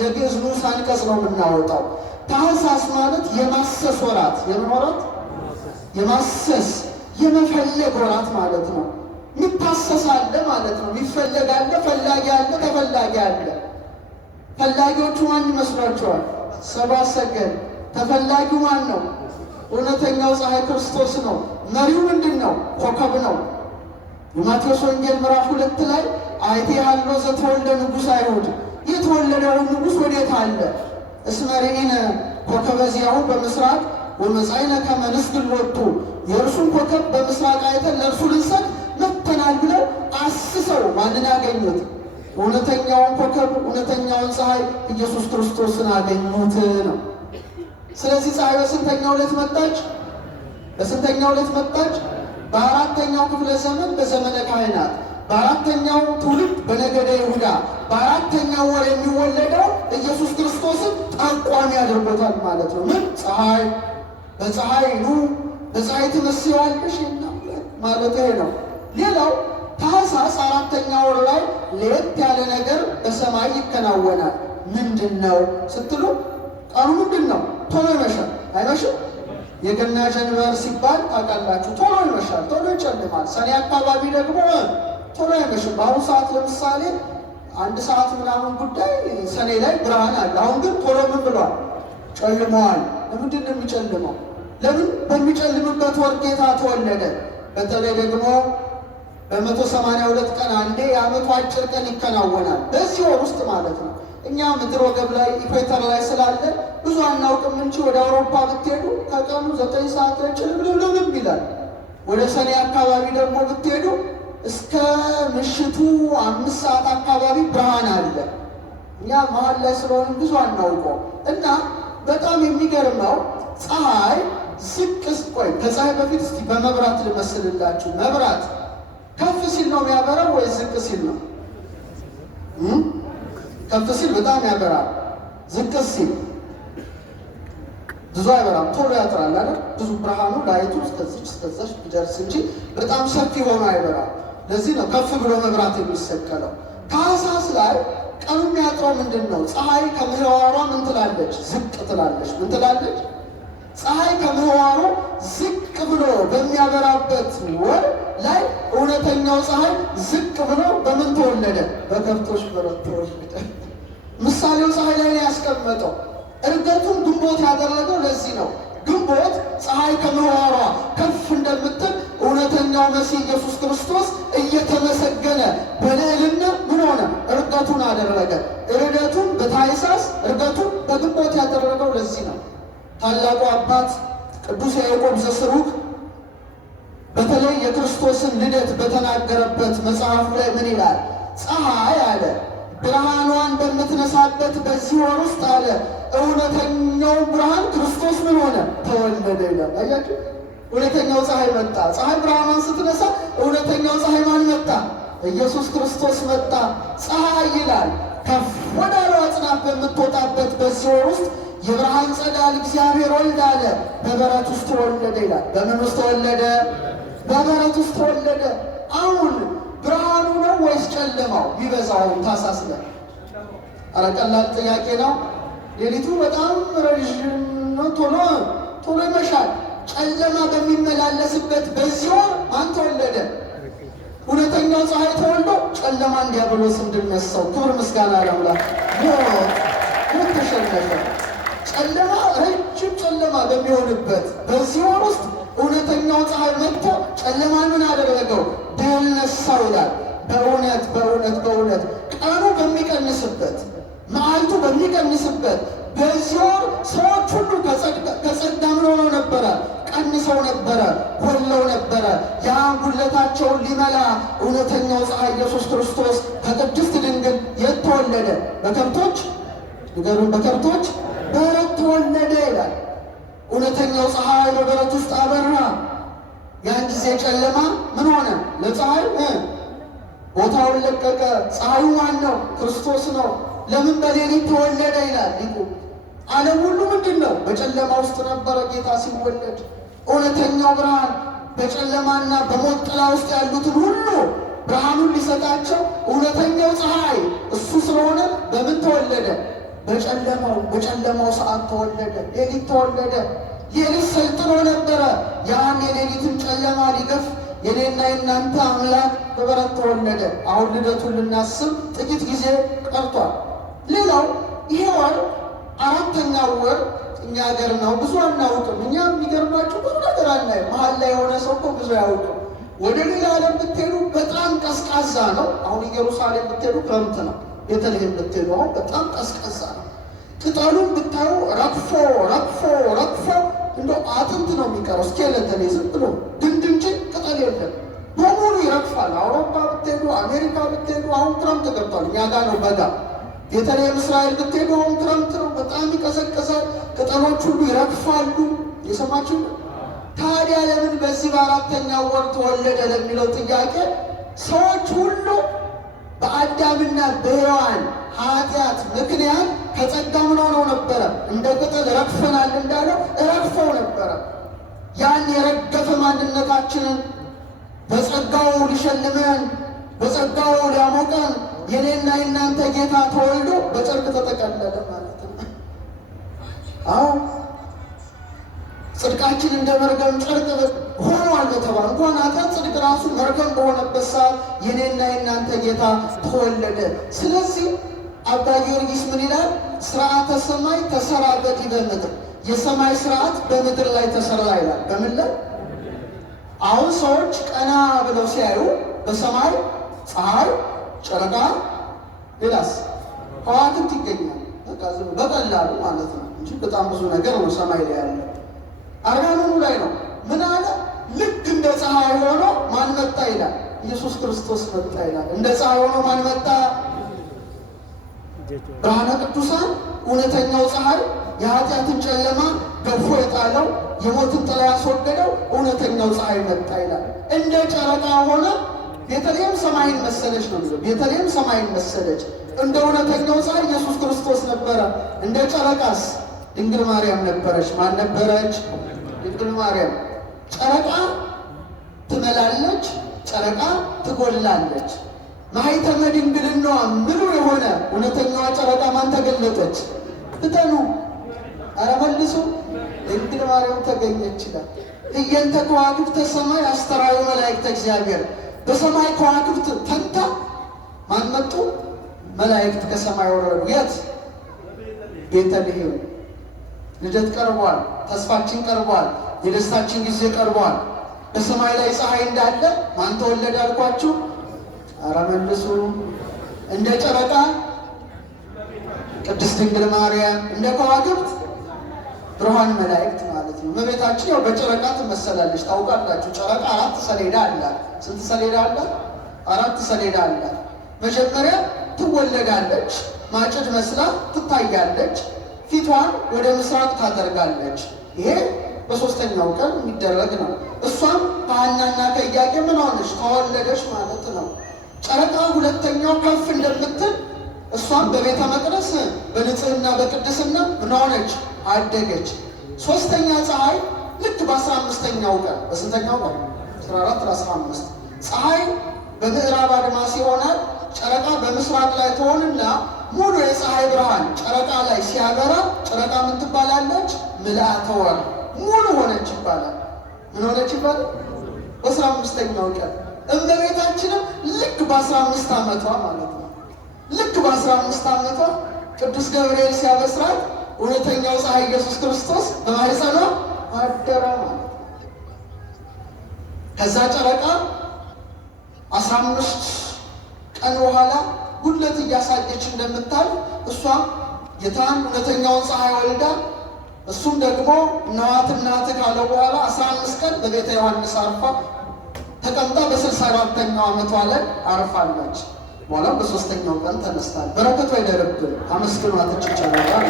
የግዕዝ ንዑስ አንቀጽ ነው የምናወጣው። ታኅሳስ ማለት የማሰስ ወራት። የምን ወራት? የማሰስ የመፈለግ ወራት ማለት ነው። የሚታሰስ አለ ማለት ነው። የሚፈለግ አለ፣ ፈላጊ አለ፣ ተፈላጊ አለ። ፈላጊዎቹ ማን ይመስሏቸዋል? ሰብአ ሰገል። ተፈላጊው ማን ነው? እውነተኛው ፀሐይ ክርስቶስ ነው። መሪው ምንድን ነው? ኮከብ ነው። የማቴዎስ ወንጌል ምዕራፍ 2 ላይ አይቴ ሀሎ ዘተወልደ ንጉሥ አይሁድ፣ የተወለደውን ንጉሥ ወዴት አለ? እስመ ርኢነ ኮከበ ዚአሁ በምስራቅ ወመጻእነ ከመ ንስግድ ሎቱ፣ የእርሱን ኮከብ በምስራቅ አይተን ለእርሱ ልንሰግድ መጥተናል ብለው አስሰው ማንን አገኙት? እውነተኛውን ኮከብ እውነተኛውን ፀሐይ ኢየሱስ ክርስቶስን አገኙት ነው። ስለዚህ ፀሐይ በስንተኛው ዕለት መጣች? በስንተኛው ዕለት መጣች? በአራተኛው ክፍለ ዘመን በዘመነ ካህናት። በአራተኛው ትውልድ በነገደ ይሁዳ በአራተኛው ወር የሚወለደው ኢየሱስ ክርስቶስን ጠቋሚ አድርጎታል ማለት ነው። ምን ፀሐይ በፀሐይ ኑ በፀሐይ ትመስዪዋለሽ ማለት ይሄ ነው። ሌላው ታኅሳስ አራተኛ ወር ላይ ለየት ያለ ነገር በሰማይ ይከናወናል። ምንድን ነው ስትሉ ቀኑ ምንድን ነው? ቶሎ ይመሻል አይመሽም? የገና ጀንበር ሲባል ታውቃላችሁ፣ ቶሎ ይመሻል፣ ቶሎ ይጨልማል። ሰኔ አካባቢ ደግሞ ቶሎ አይመሽም። በአሁኑ ሰዓት ለምሳሌ 1 ሰዓት ምናምን ጉዳይ ሰኔ ላይ ብርሃን አለ። አሁን ግን ቶሎ ምን ብሏል? ጨልመዋል። ለምንድን ነው የሚጨልመው? ለምን? በሚጨልምበት ወር ጌታ ተወለደ። በተለይ ደግሞ በ182 ቀን አንዴ የዓመቱ አጭር ቀን ይከናወናል። በዚህ ወር ውስጥ ማለት ነው። እኛ ምድር ወገብ ላይ ኢኩዌተር ላይ ስላለ ብዙ አናውቅም እንጂ ወደ አውሮፓ ብትሄዱ ከቀኑ 9 ሰዓት ላይ ጭልምልምልም ይላል። ወደ ሰኔ አካባቢ ደግሞ ብትሄዱ እስከ ምሽቱ 5 ሰዓት አካባቢ ብርሃን አለ። እኛ መሀል ላይ ስለሆነ ብዙ አናውቀው እና በጣም የሚገርመው ፀሐይ ዝቅ ቆይ ከፀሐይ በፊት እስቲ በመብራት ልመስልላችሁ። መብራት ከፍ ሲል ነው የሚያበራው ወይ ዝቅ ሲል ነው? ከፍ ሲል በጣም ያበራል። ዝቅ ሲል ብዙ አይበራም፣ ቶሎ ያጥራል አይደል? ብዙ ብርሃኑ ላይቱ እስከዛች ቢደርስ እንጂ በጣም ሰፊ ሆኖ አይበራም። ለዚህ ነው ከፍ ብሎ መብራት የሚሰቀለው። ታኅሳስ ላይ ቀኑ የሚያጥረው ምንድን ነው? ፀሐይ ከምህዋሯ ምን ትላለች? ዝቅ ትላለች። ምን ትላለች? ፀሐይ ከምህዋሩ ዝቅ ብሎ በሚያበራበት ወር ላይ እውነተኛው ፀሐይ ዝቅ ብሎ በምን ተወለደ? በከብቶች በረት ተወለደ። ምሳሌው ፀሐይ ላይ ነው ያስቀመጠው። እርገቱን ግንቦት ያደረገው ለዚህ ነው። ግንቦት ፀሐይ ከምህዋሯ ከፍ እንደምትል እውነተኛው መሲህ ኢየሱስ ክርስቶስ እየተመሰገነ በልዕልና ምን ሆነ? እርገቱን አደረገ። እርገቱን በታኅሳስ እርገቱን በግንቦት ያደረገው ለዚህ ነው። ታላቁ አባት ቅዱስ ያዕቆብ ዘስሩግ በተለይ የክርስቶስን ልደት በተናገረበት መጽሐፉ ላይ ምን ይላል? ፀሐይ አለ ብርሃኗን በምትነሳበት በዚህ ወር ውስጥ አለ እውነተኛው ብርሃን ክርስቶስ ምን ሆነ? ተወለደ ይላል። አያችሁ፣ እውነተኛው ፀሐይ መጣ። ፀሐይ ብርሃኗን ስትነሳ እውነተኛው ፀሐይ ማን መጣ? ኢየሱስ ክርስቶስ መጣ። ፀሐይ ይላል ከፍ ወዳለው አጽናፍ በምትወጣበት በዚህ ወር ውስጥ የብርሃን ጸዳል እግዚአብሔር ወልድ አለ በበረት ውስጥ ተወለደ ይላል። በምን ውስጥ ተወለደ? በበረት ውስጥ ተወለደ። አሁን ብርሃኑ ነው ወይስ ጨለማው ቢበዛው? ታኅሳስ ላይ ኧረ ቀላል ጥያቄ ነው። ሌሊቱ በጣም ረዥም ነው፣ ቶሎ ይመሻል። ጨለማ በሚመላለስበት በዚህ ወር ማን ተወለደ? እውነተኛው ፀሐይ ተወልዶ ጨለማ እንዲያብሎስ እንድነሳው ክብር ምስጋና ለአምላክ። ሞት ተሸነፈ። ጨለማ ረጅም ጨለማ በሚሆንበት በዚህ ወር ውስጥ እውነተኛው ፀሐይ መጥቶ ጨለማን ምን አደረገው? ድል ነሳው ይላል። በእውነት በእውነት በእውነት ቀኑ በሚቀንስበት መዓልቱ በሚቀንስበት በዚህ ወር ሰዎች ሁሉ ከጸጋ ምን ሆነው ነበረ? ቀንሰው ነበረ፣ ጎድለው ነበረ። ያን ጉድለታቸውን ሊመላ እውነተኛው ፀሐይ ኢየሱስ ክርስቶስ ከቅድስት ድንግል የት ተወለደ? በከብቶች ንገሩን፣ በከብቶች በረት ተወለደ ይላል። እውነተኛው ፀሐይ በበረት ውስጥ አበራ። ያን ጊዜ ጨለማ ምን ሆነ? ለፀሐይ ቦታውን ለቀቀ። ፀሐዩ ማን ነው? ክርስቶስ ነው። ለምን በሌሊት ተወለደ ይላል ሊቁ። ዓለም ሁሉ ምንድን ነው? በጨለማ ውስጥ ነበረ ጌታ ሲወለድ። እውነተኛው ብርሃን በጨለማና በሞት ጥላ ውስጥ ያሉትን ሁሉ ብርሃኑን ሊሰጣቸው እውነተኛው ፀሐይ እሱ ስለሆነ በምን ተወለደ? በጨለማው ሰዓት ተወለደ። ሌሊት ተወለደ። ሌሊት ሰልጥኖ ነበረ። ያን የሌሊትን ጨለማ ሊገፍ የኔና የእናንተ አምላክ በበረት ተወለደ። አሁን ልደቱን ልናስብ ጥቂት ጊዜ ቀርቷል። ሌላው ይሄ ወር አራተኛው ወር እኛ ሀገር ነው፣ ብዙ አናውቅም። እኛ የሚገርማችሁ ብዙ ነገር አናይም። መሀል ላይ የሆነ ሰው እኮ ብዙ አያውቅም። ወደ ሌላ ዓለም ብትሄዱ በጣም ቀዝቃዛ ነው። አሁን ኢየሩሳሌም ብትሄዱ ክረምት ነው። ቤተልሔም ብትሄዱ አሁን በጣም ቀዝቃዛ ነው። ቅጠሉን ብታዩ ረግፎ እንደው አጥንት ነው የሚቀረው። ስኬለተን ዝም ብሎ ድንድ እንጂ ቅጠል የለም፣ በሙሉ ይረግፋል። አውሮፓ ብትሄዱ፣ አሜሪካ ብትሄዱ አሁን ክረምት ገብቷል። እኛ ጋር ነው በጋ። ቤተልሔም እስራኤል ብትሄዱ አሁን ክረምት ነው፣ በጣም ይቀዘቅዛል። ቅጠሎች ሁሉ ይረግፋሉ። የሰማችሁ? ታዲያ ለምን በዚህ በአራተኛው ወር ተወለደ ለሚለው ጥያቄ ሰዎች ሁሉ በአዳምና በሔዋን ኃጢአት ምክንያት ከጸጋ ምን ሆነው ነበረ? እንደ ቅጠል ረግፈናል እንዳለው ረግፈው ነበረ። ያን የረገፈ ማንነታችንን በጸጋው ሊሸልመን በጸጋው ሊያሞቀን የኔና የእናንተ ጌታ ተወልዶ በጨርቅ ተጠቀለለ ማለት ነው። አዎ ጽድቃችን እንደ መርገም ጨርቅ ሆኗል በተባለ እንኳን ኃጢአት ጽድቅ ራሱ መርገም በሆነበት ሰዓት የኔና የእናንተ ጌታ ተወለደ። ስለዚህ አባ ጊዮርጊስ ምን ይላል? ስርዓተ ሰማይ ተሰራ በዲበ ምድር፣ የሰማይ ስርዓት በምድር ላይ ተሰራ ይላል። በምን ላይ? አሁን ሰዎች ቀና ብለው ሲያዩ በሰማይ ፀሐይ፣ ጨረቃ፣ ሌላስ ከዋክብት ይገኛል። በቀላሉ ማለት ነው እንጂ በጣም ብዙ ነገር ነው ሰማይ ላይ ያለ። አርጋኖኑ ላይ ነው ምን አለ? ልክ እንደ ፀሐይ ሆኖ ማን መጣ ይላል? ኢየሱስ ክርስቶስ መጣ ይላል። እንደ ፀሐይ ሆኖ ማን መጣ? ብርሃነ ቅዱሳን እውነተኛው ፀሐይ የኃጢአትን ጨለማ ገፎ የጣለው የሞትን ጥላ ያስወገደው እውነተኛው ፀሐይ መጣ ይላል። እንደ ጨረቃ ሆነ። ቤተልሔም ሰማይን መሰለች ነው የሚለው። ቤተልሔም ሰማይን መሰለች። እንደ እውነተኛው ፀሐይ ኢየሱስ ክርስቶስ ነበረ። እንደ ጨረቃስ ድንግል ማርያም ነበረች። ማን ነበረች? ድንግል ማርያም። ጨረቃ ትመላለች፣ ጨረቃ ትጎላለች። ማኅተመ ድንግልናዋ ምሉ የሆነ እውነተኛዋ ጨረቃ ማን ተገለጠች? ፍጠኑ፣ ኧረ መልሱ። ድንግል ማርያም ተገኘች ይላል። እየንተ ከዋክብተ ሰማይ አስተርአዩ መላእክተ እግዚአብሔር። በሰማይ ከዋክብት ፈንታ ማን መጡ? መላእክት ከሰማይ ወረዱ። የት? ቤተልሔም። ልደት ቀርቧል። ተስፋችን ቀርቧል። የደስታችን ጊዜ ቀርቧል። በሰማይ ላይ ፀሐይ እንዳለ ማን ተወለደ አልኳችሁ? ኧረ መልሱ። እንደ ጨረቃ ቅድስት ድንግል ማርያም፣ እንደ ከዋክብት ብርሃን መላእክት ማለት ነው። እመቤታችን ያው በጨረቃ ትመሰላለች። ታውቃላችሁ፣ ጨረቃ 4 ሰሌዳ አላት። ስንት ሰሌዳ አላት? 4 ሰሌዳ አላት። መጀመሪያ ትወለዳለች፣ ማጭድ መስላ ትታያለች፣ ፊቷን ወደ ምስራቅ ታደርጋለች። ይሄ በሶስተኛው ቀን የሚደረግ ነው። እሷም ከሐናና ከኢያቄም ምን ሆነች? ተወለደች ማለት ነው። ጨረቃ ሁለተኛው ከፍ እንደምትል እሷም በቤተ መቅደስ በንጽህና በቅድስና ምን ሆነች? አደገች። ሶስተኛ ፀሐይ ልክ በ15ኛው ቀን በስንተኛው ቀን? 14 ለ15 ፀሐይ በምዕራብ አድማስ ይሆናል። ጨረቃ በምስራቅ ላይ ትሆንና ሙሉ የፀሐይ ብርሃን ጨረቃ ላይ ሲያበራ ጨረቃ ምን ትባላለች? ምልአተ ወር ሙሉ ሆነች ይባላል። ምን ሆነች ይባላል? በ15ኛው ቀን እመቤታችንም ልክ በ15 ዓመቷ ማለት ነው። ልክ በ15 ዓመቷ ቅዱስ ገብርኤል ሲያበስራት እውነተኛው ፀሐይ ኢየሱስ ክርስቶስ በማኅፀኗ አደረ ማለት ነው። ከዛ ጨረቃ 15 ቀን በኋላ ጉድለት እያሳየች እንደምታልፍ እሷም ጌታን እውነተኛውን ፀሐይ ወልዳ እሱም ደግሞ ነዋት እናትህ ካለ በኋላ 15 ቀን በቤተ ዮሐንስ አርፋ ተቀምጣ በ64ኛው ዓመቷ ላይ አርፋለች። በኋላም በ3ኛው ቀን ተነስታል። በረከቷ ይደርብን። አመስግኗት ይቻላል።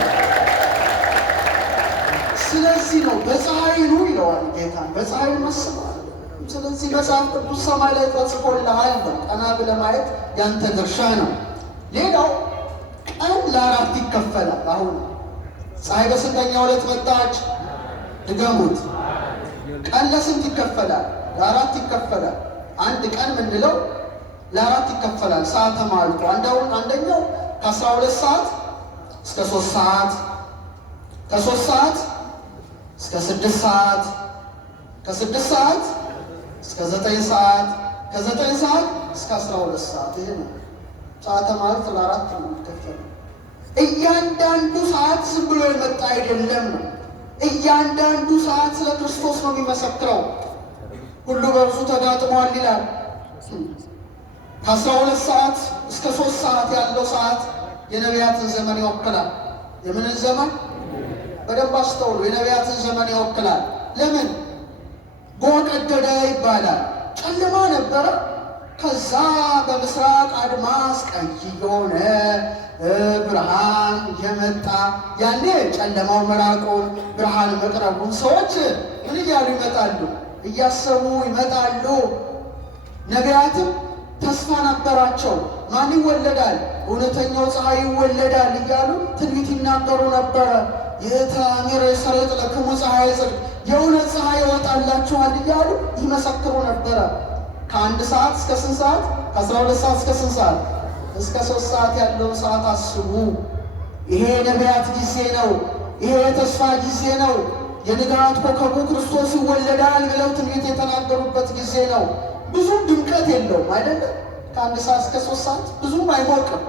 ስለዚህ ነው በፀሐይኑ ይለዋል ጌታን፣ በፀሐይ መስሏል። ስለዚህ መጽሐፍ ቅዱስ ሰማይ ላይ ተጽፎልሃል ነው። ቀና ብለህ ማየት ያንተ ድርሻ ነው። ሌላው ቀን ለ4 ይከፈላል። አሁን ፀሐይ በስንተኛው ዕለት መጣች? ድገሙት። ቀን ለስንት ይከፈላል? ለ4 ይከፈላል። አንድ ቀን ምንለው ለ4 ይከፈላል። ሰዓተ ማልቶ አንደኛው ከ12 ሰዓት እስከ 3 ሰዓት፣ ከ3 ሰዓት እስከ 6 ሰዓት፣ ከ6 ሰዓት እስከ 9 ሰዓት፣ ከ9 ሰዓት እስከ 12 ሰዓት። ይሄ ነው ሰዓተ ማልቶ ለ4 ነው የሚከፈለው። እያንዳንዱ ሰዓት ዝም ብሎ የመጣ አይደለም ነው። እያንዳንዱ ሰዓት ስለ ክርስቶስ ነው የሚመሰክረው። ሁሉ በእርሱ ተጋጥሟል ይላል። ከ12 ሰዓት እስከ 3 ሰዓት ያለው ሰዓት የነቢያትን ዘመን ይወክላል። የምንን ዘመን? በደንብ አስተውሉ። የነቢያትን ዘመን ይወክላል። ለምን? ጎህ ቀደደ ይባላል። ጨለማ ነበረ። ከዛ በምስራቅ አድማስ ቀይ የሆነ ብርሃን የመጣ ያኔ ጨለማው መራቁን ብርሃን መቅረቡን ሰዎች ምን እያሉ ይመጣሉ? እያሰቡ ይመጣሉ። ነቢያትም ተስፋ ነበራቸው። ማን ይወለዳል? እውነተኛው ፀሐይ ይወለዳል እያሉ ትንቢት ይናገሩ ነበረ። የተአሚር የሰረጥ ለክሙ ፀሐይ ጽድቅ፣ የእውነት ፀሐይ ይወጣላችኋል እያሉ ይመሰክሩ ነበረ። ከ1 ሰዓት እስከ ስንት ሰዓት? ከ12 ሰዓት እስከ ስንት ሰዓት? እስከ 3 ሰዓት ያለውን ሰዓት አስቡ። ይሄ የነቢያት ጊዜ ነው። ይሄ የተስፋ ጊዜ ነው። የንጋት ኮከቡ ክርስቶስ ይወለዳል ብለው ትንቢት የተናገሩበት ጊዜ ነው። ብዙም ድምቀት የለውም አይደለም። ከ1 ሰዓት እስከ 3 ሰዓት ብዙም አይሞቅም፣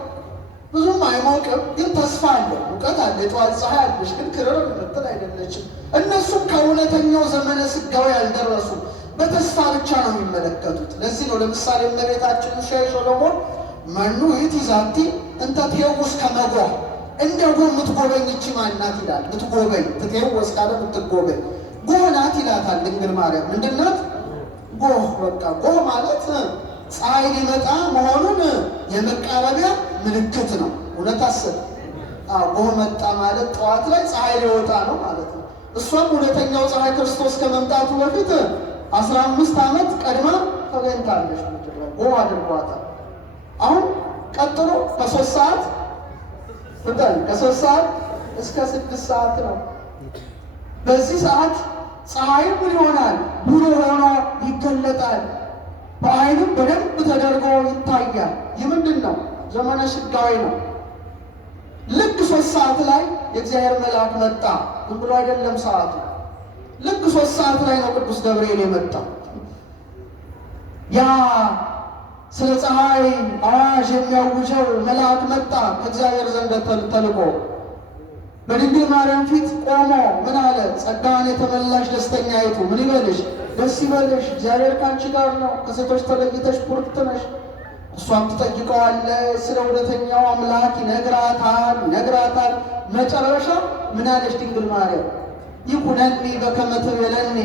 ግን ተስፋ አለው፣ ሙቀት አለ። የጠዋት ፀሐይ አለች፣ ግን ክርር ምትል አይደለችም። እነሱም ከእውነተኛው ዘመነ ስጋዊ ያልደረሱ በተስፋ ብቻ ነው የሚመለከቱት። ለዚህ ነው ለምሳሌ እመቤታችን ሻይ ሶሎሞን መኑ ይእቲ ዛቲ እንተ ትሄውስ ከመጓ፣ እንደ ጎህ የምትጎበኝ እቺ ማናት ይላል። ምትጎበኝ ትሄውስ ካለ ምትጎበኝ ጎህ ናት ይላታል ድንግል ማርያም። ምንድን ናት? ጎህ። በቃ ጎህ ማለት ፀሐይ ሊመጣ መሆኑን የመቃረቢያ ምልክት ነው። እውነት አሰብ ጎህ መጣ ማለት ጠዋት ላይ ፀሐይ ሊወጣ ነው ማለት ነው። እሷም እውነተኛው ፀሐይ ክርስቶስ ከመምጣቱ በፊት 15 ዓመት ቀድማ ተገኝታለች። ጎህ አድርጓታል። አሁን ቀጥሎ ከ3 ሰዓት ከ3 ሰዓት እስከ 6 ሰዓት ነው። በዚህ ሰዓት ፀሐይ ምን ይሆናል? ብሩህ ሆኖ ይገለጣል። በዓይንም በደንብ ተደርጎ ይታያል። ይህ ምንድን ነው? ዘመነ ስጋዊ ነው። ልክ 3 ሰዓት ላይ የእግዚአብሔር መልአክ መጣ። ዝም ብሎ አይደለም ሰዓቱ። ልክ 3 ሰዓት ላይ ነው ቅዱስ ገብርኤል የመጣው። ያ ስለ ፀሐይ አዋጅ የሚያውጀው መልአክ መጣ ከእግዚአብሔር ዘንድ ተልኮ በድንግል ማርያም ፊት ቆሞ ምን አለ? ጸጋን የተመላሽ ደስተኛይቱ ምን ይበልሽ? ደስ ይበልሽ፣ እግዚአብሔር ከአንቺ ጋር ነው፣ ከሴቶች ተለይተሽ ቡርክት ነሽ። እሷም ትጠይቀዋለች፣ ስለ እውነተኛው አምላክ ይነግራታል። መጨረሻ ምን አለች ድንግል ማርያም? ይኩነኒ በከመ ትቤለኒ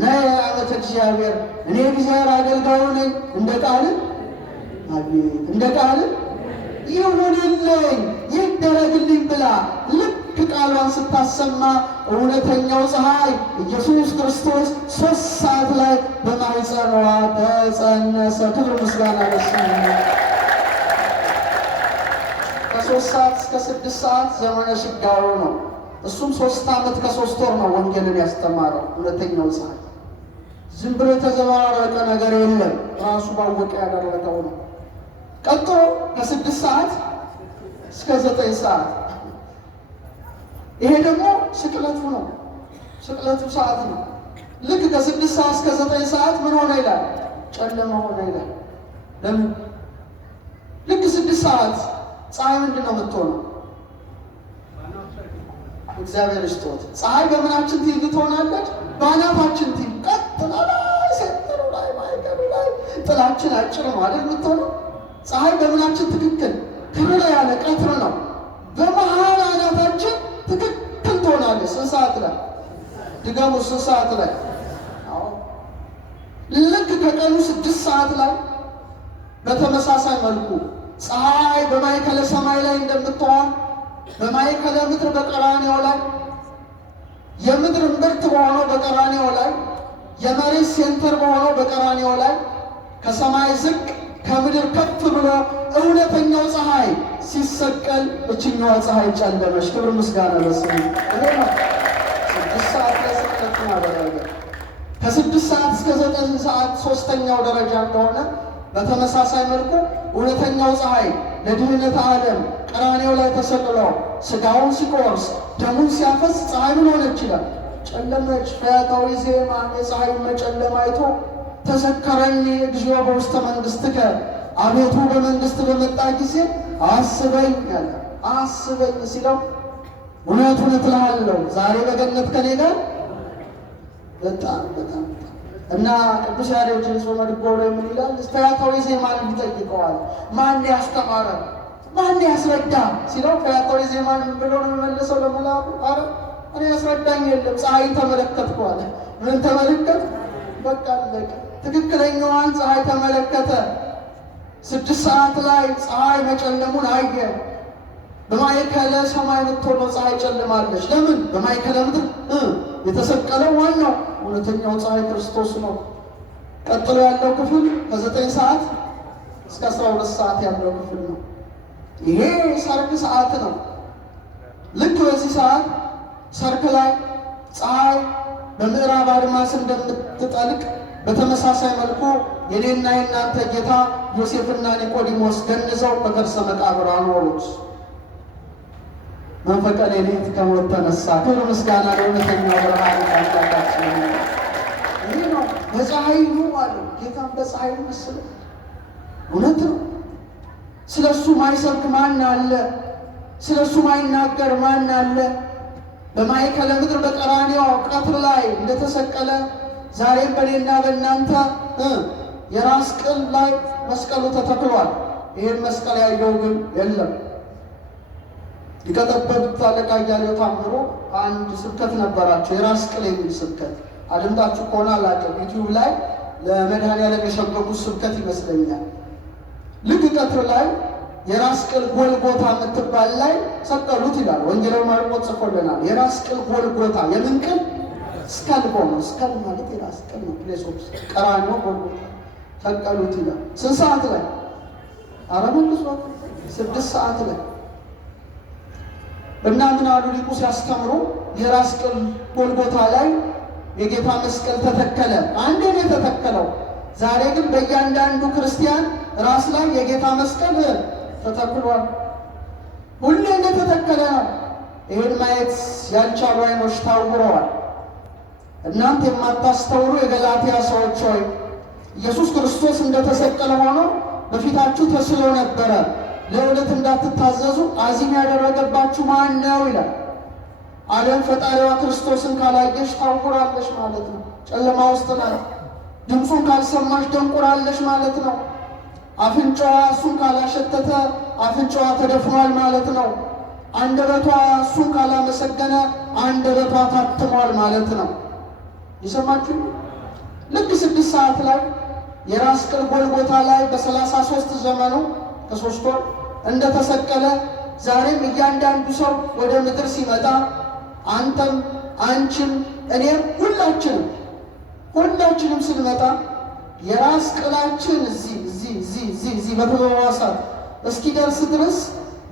ነየ ዓመተ እግዚአብሔር፣ እኔ እግዚአብሔር አገልጋዩ ነኝ፣ እንደ ቃል ይሁንልኝ ይደረግልኝ ብላ ልክ ቃሏን ስታሰማ እውነተኛው ፀሐይ ኢየሱስ ክርስቶስ 3 ሰዓት ላይ በማኅፀኗ ተጸነሰ። ክብር ምስጋና ለስሙ። ከ3 ሰዓት እስከ 6 ሰዓት ዘመነ ስጋዌ ነው። እሱም 3 ዓመት ከ3 ወር ነው ወንጌልን ያስተማረው። እውነተኛው ፀሐይ ዝም ብሎ የተዘባረቀ ነገር የለም፣ ራሱ ባወቀ ያደረገው ነው። ቀጥሎ ከ6 ሰዓት እስከ 9 ሰዓት፣ ይሄ ደግሞ ስቅለቱ ነው። ስቅለቱ ሰዓት ነው። ልክ ከ6 ሰዓት እስከ 9 ሰዓት ምን ሆነ ይላል? ጨለማ ሆነ ይላል። ለምን? ልክ 6 ሰዓት ፀሐይ ምንድን ነው የምትሆነው? እግዚአብሔር ይስጦት። ፀሐይ በምናችን ቲቪ ትሆናለች? በአናታችን ቲቪ ቀጥላ ላይ ሴንተሩ ላይ ማይገሩ ላይ ጥላችን አጭር ነው አይደል የምትሆነው? ፀሐይ በምናችን ትክክል ክርር ያለ ቀትር ነው። በመሃል አናታችን ትክክል ትሆናለች። 6 ሰዓት ላይ ድገሙ። 6 ሰዓት ላይ ልክ ከቀኑ 6 ሰዓት ላይ በተመሳሳይ መልኩ ፀሐይ በማዕከለ ሰማይ ላይ እንደምትሆን በማዕከለ ምድር በቀራንዮ ላይ የምድር እምብርት በሆነው በቀራንዮ ላይ የመሬት ሴንተር በሆነው በቀራንዮ ላይ ከሰማይ ዝቅ ከምድር ከፍ ብሎ እውነተኛው ፀሐይ ሲሰቀል እችኛዋ ፀሐይ ጨለመች። ክብር ምስጋና ለስሙ። ይሄ ነው 6 ሰዓት ላይ ስቅለቱን አደረገ። ከ6 ሰዓት እስከ 9 ሰዓት 3ኛው ደረጃ እንደሆነ በተመሳሳይ መልኩ እውነተኛው ፀሐይ ለድህነተ ዓለም ቀራንዮ ላይ ተሰቅሎ ስጋውን ሲቆርስ ደሙን ሲያፈስ ፀሐይ ምን ሆነች ይላል? ጨለመች። ፈያታዊ ዜማን የፀሐዩን መጨለም አይቶ ተዘከረኝ እግዚኦ በውስተ መንግሥትከ፣ አቤቱ በመንግሥት በመጣ ጊዜ አስበኝ አለ። አስበኝ ሲለው እውነቱን እልሃለሁ ዛሬ በገነት ከኔ ጋር በጣም እና ቅዱስ ያሬድ ጾመ ድጓው ላይ ምን ይላል? ፈያታዊ ዜማን ይጠይቀዋል። ማን ያስተማረ ማን ያስረዳ ሲለው ፈያታዊ ዜማን ብሎ ነው የሚመልሰው ለመልአኩ። አረ እኔ ያስረዳኝ የለም ፀሐይ ተመለከትኩ አለ። ምን ተመለከት? በቃ አለቀ። ትክክለኛዋን ፀሐይ ተመለከተ። 6 ሰዓት ላይ ፀሐይ መጨለሙን አየ። በማዕከለ ሰማይ የምትሆነው ፀሐይ ጨልማለች። ለምን? በማዕከለ ምድር የተሰቀለው ዋናው እውነተኛው ፀሐይ ክርስቶስ ነው። ቀጥሎ ያለው ክፍል ከ9 ሰዓት እስከ 12 ሰዓት ያለው ክፍል ነው። ይሄ ሰርክ ሰዓት ነው። ልክ በዚህ ሰዓት ሰርክ ላይ ፀሐይ በምዕራብ አድማስ እንደምትጠልቅ በተመሳሳይ መልኩ የኔና የእናንተ ጌታ ዮሴፍና ኒቆዲሞስ ገንዘው በከርሰ መቃብር አኖሩት። መንፈቀ ሌሊት ከሞት ተነሳ። ክብር ምስጋና ለእውነተኛው ብርሃን አምላካችን። ይህ ነው በፀሐይ ነው አለ ጌታም በፀሐይ መስሎ። እውነት ነው። ስለ እሱ ማይሰብክ ማን አለ? ስለ እሱ ማይናገር ማን አለ? በማዕከለ ምድር በቀራንዮ ቀትር ላይ እንደተሰቀለ ዛሬም በእኔና በእናንተ የራስ ቅል ላይ መስቀሉ ተተክሏል። ይህን መስቀል ያየው ግን የለም። ሊቀጠበብት አለቃ እያሌው ታምሮ አንድ ስብከት ነበራቸው፣ የራስ ቅል የሚል ስብከት አድምጣችሁ ከሆነ አላውቅም። ዩቲዩብ ላይ ለመድኃኔዓለም የሸበኩት ስብከት ይመስለኛል። ልክ ቀትር ላይ የራስ ቅል ጎልጎታ የምትባል ላይ ሰቀሉት ይላል ወንጌላዊ ማርቆስ ጽፎልናል። የራስ ቅል ጎልጎታ የምን ቅል? ስካል ነው። ስካል ማለት የራስ ቅል ነው። ፕሌስ ኦፍ ቀራንዮ ጎልጎታ ሰቀሉት ይላል። ስንት ሰዓት ላይ? አረመልሶ 6 ሰዓት ላይ እና ምን አሉ ሊቁ ሲያስተምሩ የራስ ቅል ጎልጎታ ላይ የጌታ መስቀል ተተከለ። አንዴ ነው የተተከለው። ዛሬ ግን በእያንዳንዱ ክርስቲያን ራስ ላይ የጌታ መስቀል ተተክሏል። ሁሌ እንደተተከለ ነው። ይህን ማየት ያልቻሉ ዓይኖች ታውረዋል። እናንተ የማታስተውሉ የገላትያ ሰዎች ሆይ ኢየሱስ ክርስቶስ እንደተሰቀለ ሆኖ በፊታችሁ ተስሎ ነበረ። ለእውነት እንዳትታዘዙ አዚም ያደረገባችሁ ማን ነው ይላል። ዓለም ፈጣሪዋ ክርስቶስን ካላየሽ ታውራለሽ ማለት ነው። ጨለማ ውስጥ ናት። ድምፁን ካልሰማሽ ደንቁራለሽ ማለት ነው። አፍንጫዋ እሱን ካላሸተተ አፍንጫዋ ተደፍኗል ማለት ነው። አንደበቷ እሱን ካላመሰገነ አንደበቷ ታትሟል ማለት ነው። ይሰማችሁ? ልክ 6 ሰዓት ላይ የራስ ቅል ጎልጎታ ላይ በ33 ዘመኑ ከ3 ወር እንደተሰቀለ ዛሬም እያንዳንዱ ሰው ወደ ምድር ሲመጣ አንተም አንቺም እኔም ሁላችንም ስንመጣ የራስ ቅላችን እዚህ በተዋሳት እስኪደርስ ድረስ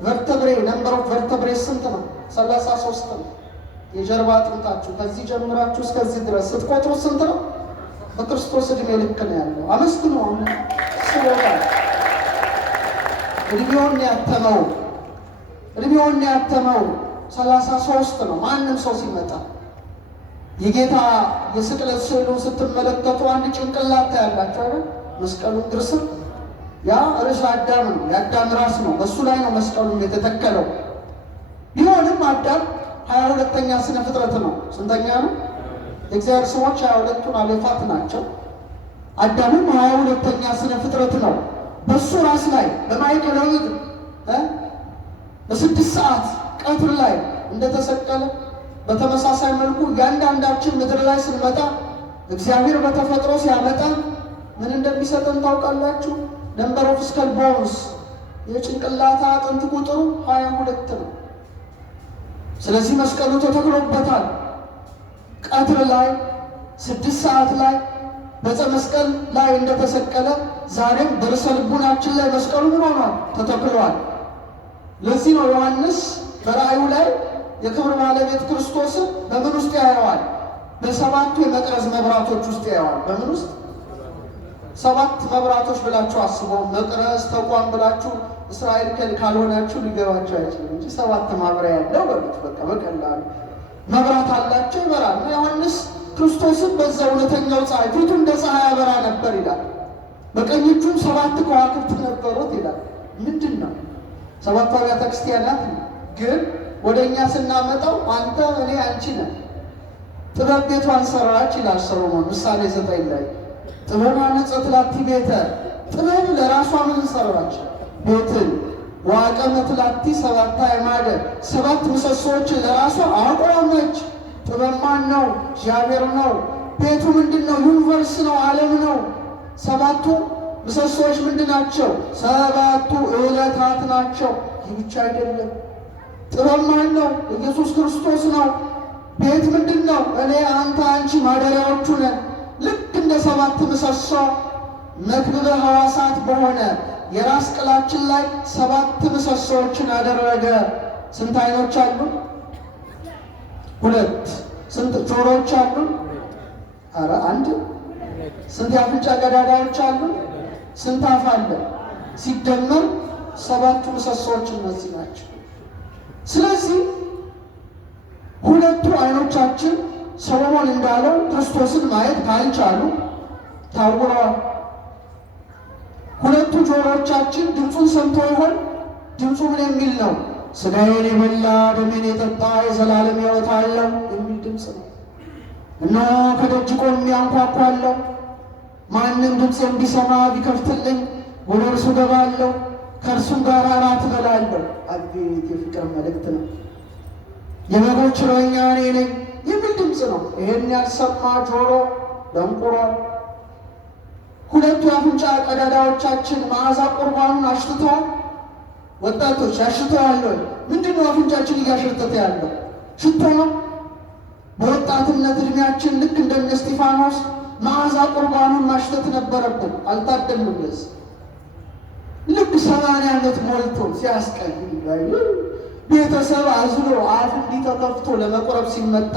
ቨርተብሬ ነምበር ኦፍ ቨርተብሬ ስንት ነው? 33 ነው። የጀርባ አጥንታችሁ ከዚህ ጀምራችሁ እስከዚህ ድረስ ስትቆጥሩ ስንት ነው? በክርስቶስ ዕድሜ ልክ ነው ያለው። አመስግኑ። ስቦታል እድሜውን ያተመው 33 ነው። ማንም ሰው ሲመጣ የጌታ የስቅለት ስዕሉን ስትመለከቱ አንድ ጭንቅላት ታያላችሁ አይደል? መስቀሉን ድርስም ያ ርዕሰ አዳም ነው፣ የአዳም ራስ ነው። በእሱ ላይ ነው መስቀሉን የተተከለው። ቢሆንም አዳም 22ኛ ስነ ፍጥረት ነው። ስንተኛ ነው? የእግዚአብሔር ስሞች 22ቱን አሌፋት ናቸው። አዳምም 22ኛ ስነ ፍጥረት ነው። በእሱ ራስ ላይ በማዕከለ ምድር በ6 ሰዓት ቀትር ላይ እንደተሰቀለ በተመሳሳይ መልኩ እያንዳንዳችን ምድር ላይ ስንመጣ እግዚአብሔር በተፈጥሮ ሲያመጣ ምን እንደሚሰጠን ታውቃላችሁ? ነምበር ኦፍ ስከል ቦንስ የጭንቅላታ አጥንት ቁጥሩ 22 ነው። ስለዚህ መስቀሉ ተተክሎበታል። ቀትር ላይ 6 ሰዓት ላይ በዕፀ መስቀል ላይ እንደተሰቀለ ዛሬም በርዕሰ ልቡናችን ላይ መስቀሉ ምን ሆኗል? ተተክሏል። ለዚህ ነው ዮሐንስ በራእዩ ላይ የክብር ባለቤት ክርስቶስን በምን ውስጥ ያየዋል? በ7ቱ የመቅረዝ መብራቶች ውስጥ ያየዋል። በምን ውስጥ? 7 መብራቶች ብላችሁ አስበው። መቅረዝ ተቋም ብላችሁ እስራኤል ካልሆናችሁ ሊገባችሁ አይችልም እንጂ 7 ማብሪያ ያለው በሉት። በቃ በቀላሉ መብራት አላቸው፣ ይበራል። እና ዮሐንስ ክርስቶስን በዛ እውነተኛው ፀሐይ ፊቱ እንደ ፀሐይ ያበራ ነበር ይላል። በቀኝ እጁም 7 ከዋክብት ነበሩት ይላል። ምንድን ነው? 7 አብያተ ክርስቲያናት ግን ወደ እኛ ስናመጣው አንተ እኔ አንቺ ነን። ጥበብ ቤቷን ሰራች ይላል ሰሎሞን ምሳሌ 9 ላይ ጥበብ አነጸት ላቲ ቤተ። ጥበብ ለራሷ ምን ሰራች? ቤትን። ዋቀመት ላቲ 7 አዕማደ፣ 7 ምሰሶዎችን ለራሷ አቆመች። ጥበብ ማን ነው? እግዚአብሔር ነው። ቤቱ ምንድን ነው? ዩኒቨርስ ነው፣ ዓለም ነው። 7ቱ ምሰሶዎች ምንድን ናቸው? 7ቱ ዕለታት ናቸው። ይህ ብቻ አይደለም። ጥበብ ማን ነው? ኢየሱስ ክርስቶስ ነው። ቤት ምንድን ነው? እኔ፣ አንተ፣ አንቺ ማደሪያዎቹ ነን። ልክ እንደ 7 ምሰሶ መክብበ ሐዋሳት በሆነ የራስ ቅላችን ላይ 7 ምሰሶዎችን አደረገ። ስንት አይኖች አሉ? 2። ስንት ጆሮዎች አሉ? ኧረ 1። ስንት የአፍንጫ ቀዳዳዎች አሉ? ስንት አፍ አለ? ሲደመር 7 ምሰሶዎች እነዚህ ናቸው። ስለዚህ 2 አይኖቻችን ሰሎሞን እንዳለው ክርስቶስን ማየት ካልቻሉ ታውረዋል። 2 ጆሮዎቻችን ድምፁን ሰምቶ ይሆን? ድምፁ ምን የሚል ነው? ሥጋዬን የበላ ደሜን የጠጣ የዘላለም ሕይወት አለው የሚል ድምፅ ነው። እነሆ ከደጅ ቆሜ አንኳኳለሁ፣ ማንም ድምፄን ቢሰማ ቢከፍትልኝ ወደ እርሱ እገባለሁ፣ ከእርሱም ጋር እራት እበላለሁ። አቤት የፍቅር መልእክት ነው! የበጎች እረኛ እኔ ነኝ የሚል ድምፅ ነው። ይሄን ያልሰማ ጆሮ ደንቁሯል። 2 የአፍንጫ ቀዳዳዎቻችን መዓዛ ቁርባኑን አሽትተዋል። ወጣቶች ያሽተዋል ወይ? ምንድን ነው አፍንጫችን እያሸተተ ያለው? ሽቶ ነው። በወጣትነት እድሜያችን ልክ እንደነ እስጢፋኖስ መዓዛ ቁርባኑን ማሽተት ነበረብን። አልታደልንም። ለዚህ ልክ 80 ዓመት ሞልቶ ሲያስቀይ ቤተሰብ አዝሎ አፍ እንዲተከፍቶ ለመቁረብ ሲመጣ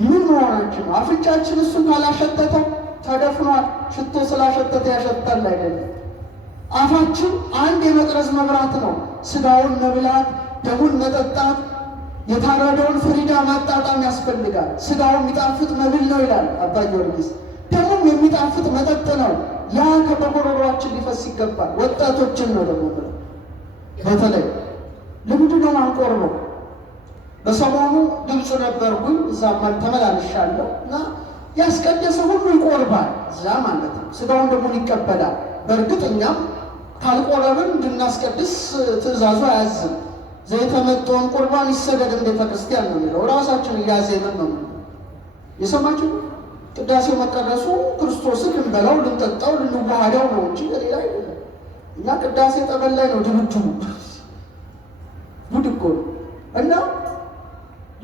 ምን መሆናችን ነው? አፍንጫችን እሱን ካላሸተተ ተደፍኗል። ሽቶ ስላሸተተ ያሸታል አይደለም። አፋችን አንድ የመቅረዝ መብራት ነው። ስጋውን መብላት፣ ደሙን መጠጣት፣ የታረደውን ፍሪዳ ማጣጣም ያስፈልጋል። ስጋው የሚጣፍጥ መብል ነው ይላል አባ ጊዮርጊስ። ደሙም የሚጣፍጥ መጠጥ ነው። ያ ከበጎሮሯችን ሊፈስ ይገባል። ወጣቶችን ነው ደግሞ ብለው በተለይ ለምንድን ነው ማንቆርበው? በሰሞኑ ግብፅ ነበርኩኝ። እዛም ተመላልሻለሁ እና ያስቀደሰ ሁሉ ይቆርባል እዛ ማለት ነው። ስጋውን ደሙን ይቀበላል። በእርግጥ እኛም ካልቆረብን እንድናስቀድስ ትእዛዙ አያዝም። ዘይተመጠውን ቁርባን ይሰገድ እንደ ቤተ ክርስቲያን ነው የሚለው። ራሳችን እያዜምን ነው የሰማችሁ። ቅዳሴው መቀደሱ ክርስቶስን ልንበላው ልንጠጣው ልንዋሃደው ነው እንጂ ሌላ አይደለም። እና ቅዳሴ ጠበል ላይ ነው ድብድቡ። ጉድ እኮ ነው። እና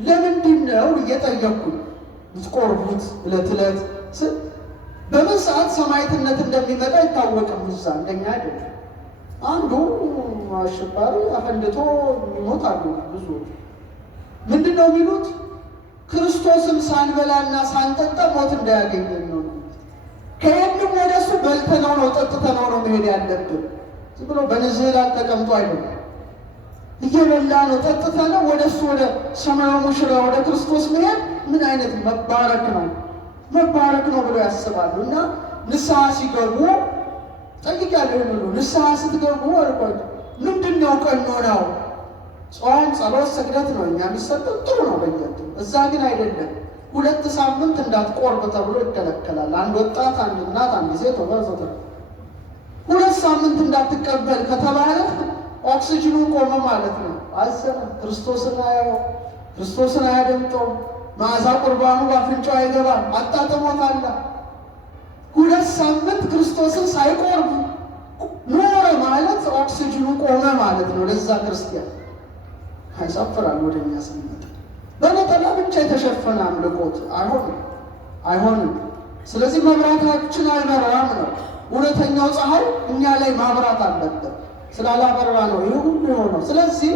ለምንድን ነው እየጠየቅኩኝ የምትቆርቡት? ዕለት ዕለት በምን ሰዓት ሰማዕትነት እንደሚመጣ አይታወቅም። እዛ እንደኛ አይደለም። አንዱ አሸባሪ አፈንድቶ የሚሞት አሉ ብዙ። ምንድን ነው የሚሉት? ክርስቶስን ሳንበላና ሳንጠጣ ሞት እንዳያገኘን ነው። ከየትም ወደ እሱ በልተነው ነው ጠጥተነው ነው መሄድ ያለብን። ዝም ብሎ በንዝህላል ተቀምጦ አይደለም። እየበላ ነው ጠጥተነው ወደ እሱ ወደ ሰማያዊ ሙሽራ ወደ ክርስቶስ መሄድ ምን አይነት መባረክ ነው! መባረክ ነው ብሎ ያስባሉ። እና ንስሐ ሲገቡ ጠይቃለሁ ሁሉ ንስሐ ስትገቡ አልኳት ምንድን ነው ቀኖናው? ጾም፣ ጸሎት፣ ስግደት ነው እኛ የሚሰጠው ጥሩ ነው በየቱ። እዛ ግን አይደለም። 2 ሳምንት እንዳትቆርብ ተብሎ ይከለከላል። አንድ ወጣት፣ አንድ እናት፣ አንድ ሴት ወዘተ 2 ሳምንት እንዳትቀበል ከተባለ ኦክሲጅኑ ቆመ ማለት ነው። አዘነ። ክርስቶስን አያየው፣ ክርስቶስን አያደምጠው፣ መዓዛ ቁርባኑ በአፍንጫው አይገባም። አጣጥሞታል። 2 ሳምንት ክርስቶስን ሳይቆርብ ኖረ ማለት ኦክሲጅኑ ቆመ ማለት ነው። ለዛ ክርስቲያን ያሳፍራል። ወደኛ ስንመጣ በነጠላ ብቻ የተሸፈነ አምልኮት አይሆንም። ስለዚህ መብራታችን አይበራም ነው። እውነተኛው ፀሐይ እኛ ላይ ማብራት አለበት። ስላላበራ ነው ይህ ሁሉ የሆነው። ስለዚህ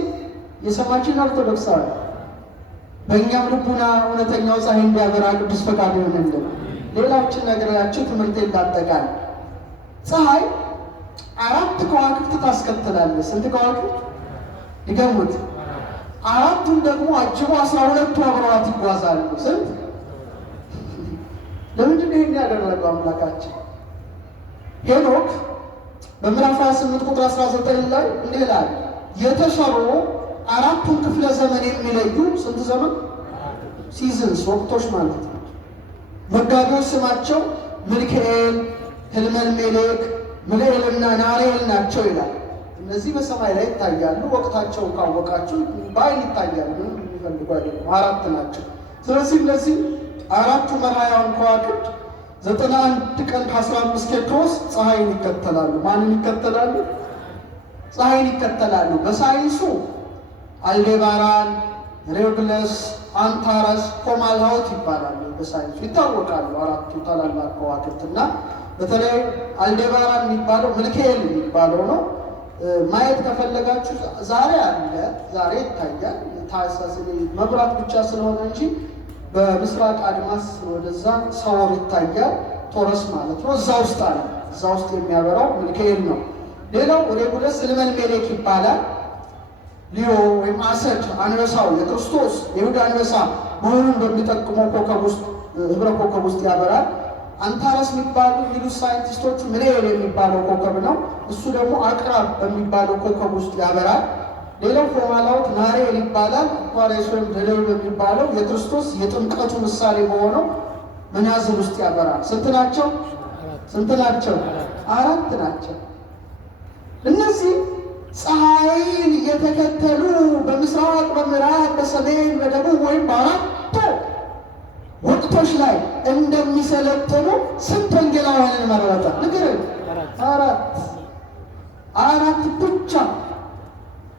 የሰማችን ኦርቶዶክሳዊ በእኛም ልቡና እውነተኛው ፀሐይ እንዲያበራ ቅዱስ ፈቃድ ይሆንልን። ሌላችን ነገራችን ትምህርት እንዳጠቃል ፀሐይ 4 ከዋክብት ታስከትላለች። ስንት ከዋክብት ይገሙት? 4ቱን ደግሞ አጅቦ 12ቱ አብረዋት ይጓዛሉ። ስንት? ለምንድን ነው ይህን ያደረገው አምላካችን? ሄኖክ በምዕራፍ 28 ቁጥር 19 ላይ እንዲህ ይላል፣ የተሰሩ 4ቱን ክፍለ ዘመን የሚለዩ ስንት ዘመን? ሲዝንስ፣ ወቅቶች ማለት ነው። መጋቢዎች ስማቸው ሚልክኤል፣ ህልመልሜሌክ፣ ምልኤልና ናሬል ናቸው ይላል። እነዚህ በሰማይ ላይ ይታያሉ። ወቅታቸውን ካወቃችሁ በአይን ይታያሉ። የሚፈልጉ አይደለም። 4 ናቸው። ስለዚህ እነዚህ 4ቱ መራያውን ከዋክብት 91 ቀን ከ15 ኬክሮስ ፀሐይን ይከተላሉ። ማንን ይከተላሉ? ፀሐይን ይከተላሉ። በሳይንሱ አልዴባራን፣ ሬጉለስ፣ አንታረስ፣ ኮማልሃውት ይባላሉ። በሳይንሱ ይታወቃሉ 4ቱ ታላላቅ ከዋክብት እና በተለይ አልዴባራን የሚባለው ሚካኤል የሚባለው ነው። ማየት ከፈለጋችሁ ዛሬ አለ፣ ዛሬ ይታያል። ታሳስ መብራት ብቻ ስለሆነ እንጂ በምስራቅ አድማስ ወደዛ ሰወር ይታያል። ቶረስ ማለት ነው። እዛ ውስጥ አለ። እዛ ውስጥ የሚያበራው ሚካኤል ነው። ሌላው ሬጉለስ ልመልሜሌክ ይባላል። ሊዮ ወይም አሰድ አንበሳው የክርስቶስ የይሁዳ አንበሳ መሆኑን በሚጠቅመው ኮከብ ውስጥ ህብረ ኮከብ ውስጥ ያበራል። አንታረስ የሚባሉ ሚሉስ ሳይንቲስቶቹ ምንኤል የሚባለው ኮከብ ነው። እሱ ደግሞ አቅራብ በሚባለው ኮከብ ውስጥ ያበራል። ሌላው ፎርማላውት ናሬል ይባላል። አኳሪየስ ወይም ደለል በሚባለው የክርስቶስ የጥምቀቱ ምሳሌ በሆነው መናዝል ውስጥ ያበራል። ስንት ናቸው? ስንት ናቸው? አራት ናቸው። እነዚህ ፀሐይን እየተከተሉ በምስራቅ፣ በምዕራብ፣ በሰሜን፣ በደቡብ ወይም በአራቱ ወቅቶች ላይ እንደሚሰለጥኑ ስንት ወንጌላውያንን መረጠ? ንገረኝ። አራት ብቻ።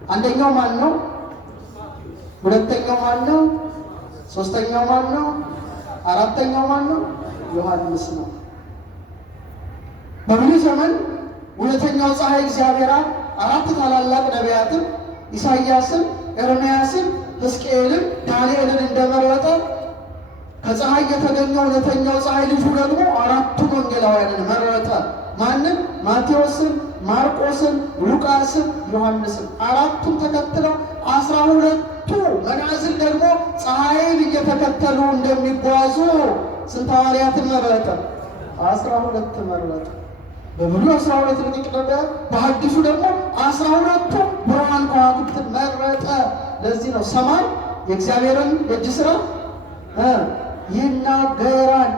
አንደኛው ማን ነው? ሁለተኛው ማን ነው? ሶስተኛው ማን ነው? አራተኛው ማን ነው? ዮሐንስ ነው። በብሉይ ዘመን እውነተኛው ፀሐይ እግዚአብሔር አራት ታላላቅ ነቢያትን ኢሳይያስን፣ ኤርምያስን፣ ሕዝቅኤልን፣ ዳንኤልን እንደመረጠ ከፀሐይ የተገኘው እውነተኛው ፀሐይ ልጁ ደግሞ አራቱን ወንጌላውያንን መረጠ። ማንን? ማቴዎስን፣ ማርቆስን፣ ሉቃስን፣ ዮሐንስን። አራቱን ተከትለው 12ቱ መናዝል ደግሞ ፀሐይን እየተከተሉ እንደሚጓዙ ስንት ሐዋርያትን መረጠ? 12 መረጠ። በብሉይ 12 ረቂቅ ነቢያት፣ በሐዲሱ ደግሞ 12ቱ ብርሃን ከዋክብትን መረጠ። ለዚህ ነው ሰማይ የእግዚአብሔርን የእጅ ሥራ ይናገራል።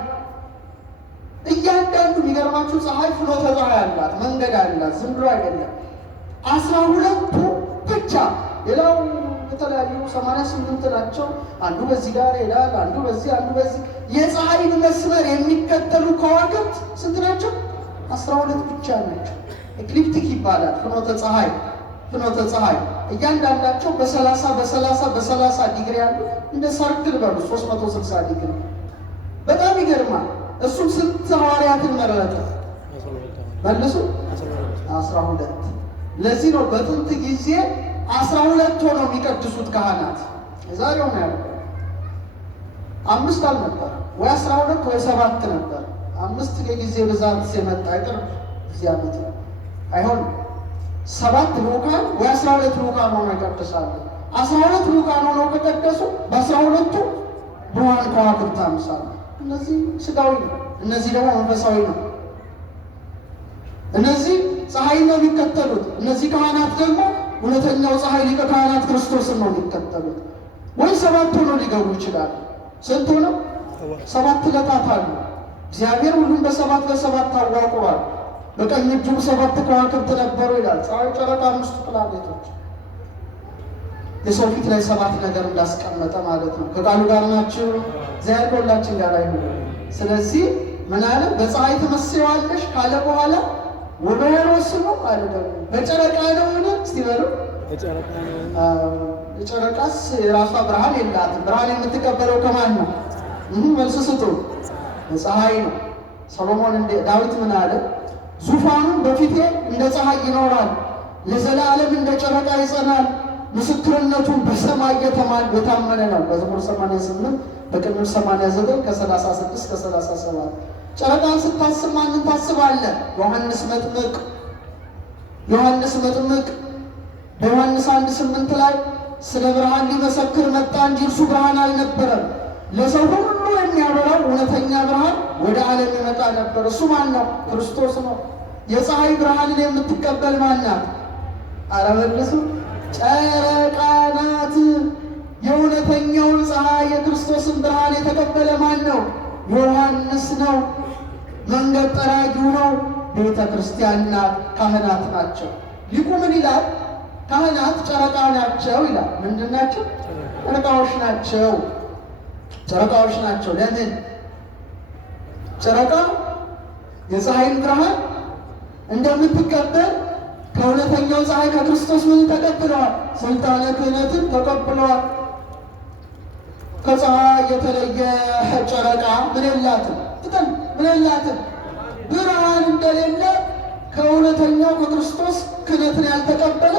እያንዳንዱ የሚገርማችሁ ፀሐይ ፍኖተ ፀሐይ አላት፣ መንገድ አላት፣ ዝም ብሎ አይደለም። 12ቱ ብቻ። ሌላው የተለያዩ 88 ናቸው። አንዱ በዚህ ጋር ይሄዳል፣ አንዱ በዚህ፣ አንዱ በዚህ። የፀሐይን መስመር የሚከተሉ ከዋክብት ስንት ናቸው? 12 ብቻ ናቸው። ኤክሊፕቲክ ይባላል ፍኖተ ፀሐይ። ፍኖተ ፀሐይ እያንዳንዳቸው በ30 ዲግሪ ያሉ እንደ ሰርክል በሉ 360 ዲግሪ። በጣም ይገርማል። እሱም ስንት ሐዋርያትን መረጠ? መልሱ 12። ለዚህ ነው በጥንት ጊዜ 12 ሆነው የሚቀድሱት ካህናት። ዛሬው ነው ያለው 5 አልነበረ ወይ 12 ወይ 7 ነበር። 5 የጊዜ ብዛት ሲመጣ አይቀር ጊዜ ዓመት ነው አይሆንም። 7 ልኡካን ወይ 12 ልኡካን ሆነው ይቀድሳሉ። 12 ልኡካን ሆነው ከቀደሱ በ12ቱ ብርሃን ከዋክብት አምሳል። እነዚህ ስጋዊ ነው፣ እነዚህ ደግሞ መንፈሳዊ ነው። እነዚህ ፀሐይ ነው የሚከተሉት። እነዚህ ካህናት ደግሞ እውነተኛው ፀሐይ ሊቀ ካህናት ክርስቶስን ነው የሚከተሉት። ወይ 7 ሆነው ሊገቡ ይችላሉ። ስንት ሆነው? 7 ዕለታት አሉ። እግዚአብሔር ሁሉም በሰባት አዋቅሯል። በቀኝ እጁም 7 ከዋክብት ነበሩ ይላል። ፀሐይ፣ ጨረቃ፣ 5 ፕላኔቶች የሰው ፊት ላይ 7 ነገር እንዳስቀመጠ ማለት ነው። ከቃሉ ጋር ናችሁ። እግዚአብሔር ከሁላችን ጋር ይሁን። ስለዚህ ምን አለ? በፀሐይ ትመስዪዋለሽ ካለ በኋላ ወበሄሮስ ነው አለ። ደግሞ በጨረቃ ነውን? እስቲ በሉ። የጨረቃስ የራሷ ብርሃን የላትም። ብርሃን የምትቀበለው ከማን ነው? መልስ ስጡ። ፀሐይ ነው። ሰሎሞን ዳዊት ምን አለ? ዙፋኑን በፊቴ እንደ ፀሐይ ይኖራል፣ ለዘላለም እንደ ጨረቃ ይጸናል፣ ምስክርነቱን በሰማይ የታመነ ነው። መዝሙር 88 በቅንፍ 89 ከ36 እስከ 37። ጨረቃን ስታስብ ማንን ታስባለህ? ዮሐንስ መጥምቅ። ዮሐንስ መጥምቅ በዮሐንስ 1:8 ላይ ስለ ብርሃን ሊመሰክር መጣ እንጂ እርሱ ብርሃን አልነበረም፣ ለሰው ሁሉ የሚያበራው እውነተኛ ብርሃን ወደ ዓለም ይመጣ ነበር። እሱ ማን ነው? ክርስቶስ ነው። የፀሐይ ብርሃንን የምትቀበል ማን ናት? ኧረ መልሱ። ጨረቃ ናት። የእውነተኛውን ፀሐይ የክርስቶስን ብርሃን የተቀበለ ማን ነው? ዮሐንስ ነው። መንገድ ጠራጊው ነው። ቤተ ክርስቲያን ናት። ካህናት ናቸው። ሊቁ ምን ይላል? ካህናት ጨረቃ ናቸው ይላል። ምንድን ናቸው? ጨረቃዎች ናቸው። ጨረቃዎች ናቸው። ለምን? ጨረቃ የፀሐይን ብርሃን እንደምትቀበል ከእውነተኛው ፀሐይ ከክርስቶስ ምን ተቀብለዋል? ስልጣነ ክህነትን ተቀብለዋል። ከፀሐይ የተለየ ጨረቃ ምን የላትም? ምን የላትም? ብርሃን እንደሌለ ከእውነተኛው ከክርስቶስ ክህነትን ያልተቀበለ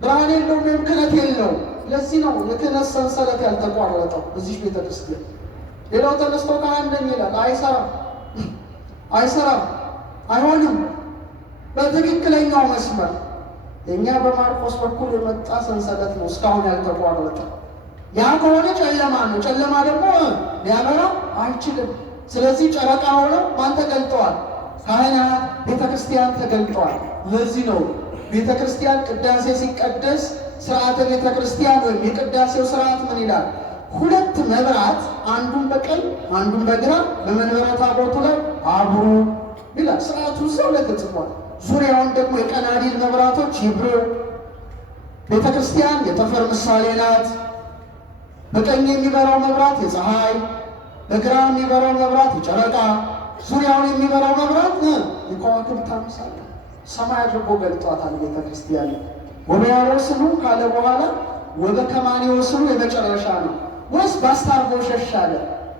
ብርሃን የለውም ወይም ክህነት የለውም። ለዚህ ነው የክህነት ሰንሰለት ያልተቋረጠው እዚህ ቤተ ክርስቲያን። ሌላው ተነስቶ ካህን ነኝ ይላል። አይሰራም፣ አይሆንም። በትክክለኛው መስመር የእኛ በማርቆስ በኩል የመጣ ሰንሰለት ነው እስካሁን ያልተቋረጠ። ያ ከሆነ ጨለማ ነው። ጨለማ ደግሞ ሊያበራ አይችልም። ስለዚህ ጨረቃ ሆነው ማን ተገልጠዋል? ካህናት፣ ቤተ ክርስቲያን ተገልጠዋል። ለዚህ ነው ቤተ ክርስቲያን ቅዳሴ ሲቀደስ ስርዓተ ቤተ ክርስቲያን ወይም የቅዳሴው ስርዓት ምን ይላል? ሁለት መብራት አንዱን በቀኝ አንዱን በግራ በመንበረ ታቦቱ ላይ አብሩ ይላል። ስርዓቱ እዛው ላይ ተጽፏል። ዙሪያውን ደግሞ የቀናዲል መብራቶች ይብሩ። ቤተ ክርስቲያን የጠፈር ምሳሌ ናት። በቀኝ የሚበራው መብራት የፀሐይ፣ በግራ የሚበራው መብራት የጨረቃ፣ ዙሪያውን የሚበራው መብራት የከዋክብት አምሳል ሰማይ አድርጎ ገልጧታል ቤተ ክርስቲያን። ወበያወስኑ ካለ በኋላ ወበከማኔወስኑ የመጨረሻ ነው። ወስ ባስታርጎ ሸሻለ።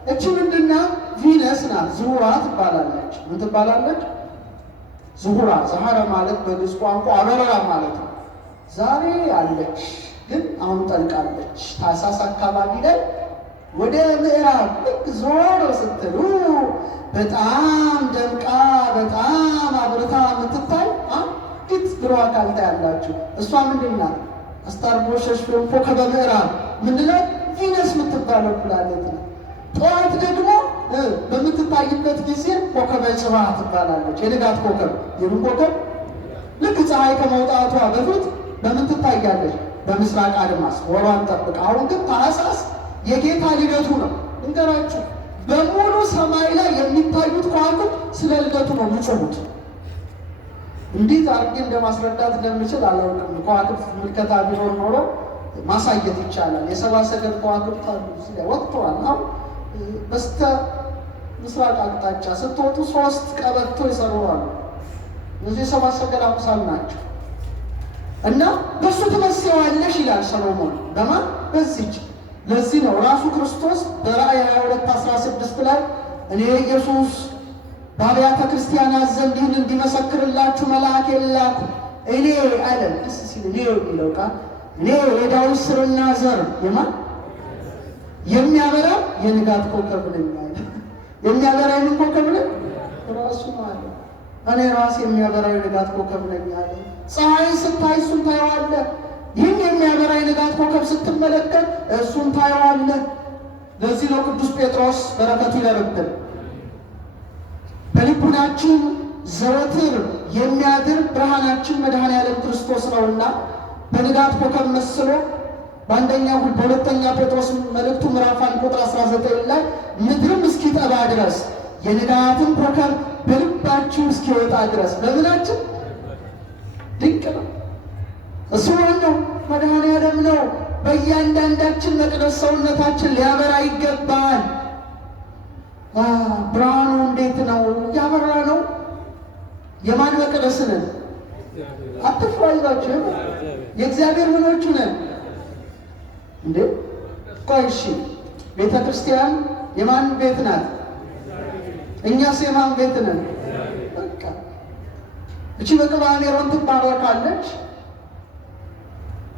እቺ ምንድና ቪነስ ናት። ዝሁራ ትባላለች። ምን ትባላለች? ዝሁራ። ዛህራ ማለት በግዕዝ ቋንቋ አበራ ማለት ነው። ዛሬ አለች ግን አሁን ጠልቃለች። ታኅሳስ አካባቢ ላይ ወደ ምዕራብ ልክ ዞር ስትሉ በጣም ደምቃ በጣም አብርታ የምትታይ አንዲት ብሩህ አካል ታያላችሁ። እሷ ምንድን ናት? አስታርጎሸሽ ወይም ኮከበ ምዕራብ ምንድነው? ቪነስ የምትባለው ፕላኔት ነው። ጠዋት ደግሞ በምትታይበት ጊዜ ኮከበ ጽባ ትባላለች። የንጋት ኮከብ። የምን ኮከብ? ልክ ፀሐይ ከመውጣቷ በፊት በምን ትታያለች? በምስራቅ አድማስ ወሯን ጠብቃ። አሁን ግን ታኅሳስ የጌታ ልደቱ ነው። እንገራችሁ በሙሉ ሰማይ ላይ የሚታዩት ከዋክብት ስለ ልደቱ ነው የሚጮሁት። እንዴት አድርጌ እንደማስረዳት እንደምችል አላውቅም። ከዋክብት ምልከታ ቢኖር ኖሮ ማሳየት ይቻላል። የሰብአ ሰገል ከዋክብት አሉ ወጥተዋል። አሁን በስተ ምስራቅ አቅጣጫ ስትወጡ 3 ቀበቶ ይሰሩዋሉ። እነዚህ የሰብአ ሰገል አምሳል ናቸው። እና በሱ ትመስያለሽ ይላል ሰሎሞን። በማን? በዚች። ለዚህ ነው ራሱ ክርስቶስ በራእይ 22:16 ላይ እኔ ኢየሱስ በአብያተ ክርስቲያናት ዘንድ ይህን እንዲመሰክርላችሁ መልአኬን ላኩ። እኔ አለ ደስ ሲል እኔ የሚለው ቃል እኔ የዳዊት ሥርና ዘር የማን የሚያበራ የንጋት ኮከብ ነኝ አለ። የሚያበራ የምን ኮከብ ነኝ? ራሱ ማለት እኔ ራሴ የሚያበራ የንጋት ኮከብ ነኝ አለ። ፀሐይን ስታይ እሱን ታየዋለህ። ይህን የሚያበራ የንጋት ኮከብ ስትመለከት እሱን ታየዋለህ። ለዚህ ነው ቅዱስ ጴጥሮስ በረከቱ ይደርብን በልቡናችን ዘወትር የሚያድር ብርሃናችን መድኃኔዓለም ክርስቶስ ነውና በንጋት ኮከብ መስሎ በሁለተኛ ጴጥሮስ መልእክቱ ምዕራፍ 1 ቁጥር 19 ላይ ምድርም እስኪጠባ ድረስ የንጋትን ኮከብ በልባችን እስኪወጣ ድረስ በምናችን ድንቅ ነው። እሱ ነው መድኃኔዓለም ነው። በእያንዳንዳችን መቅደስ ሰውነታችን ሊያበራ ይገባል። ብርሃኑ እንዴት ነው? እያበራ ነው። የማን መቅደስ ነን? አትፍሩ፣ አይዟችሁ። የእግዚአብሔር ምኖቹ ነን እንዴ? ቆይ እሺ፣ ቤተ ክርስቲያን የማን ቤት ናት? እኛስ የማን ቤት ነን? በቃ እቺ በቅብዓ ሜሮን ትባረካለች።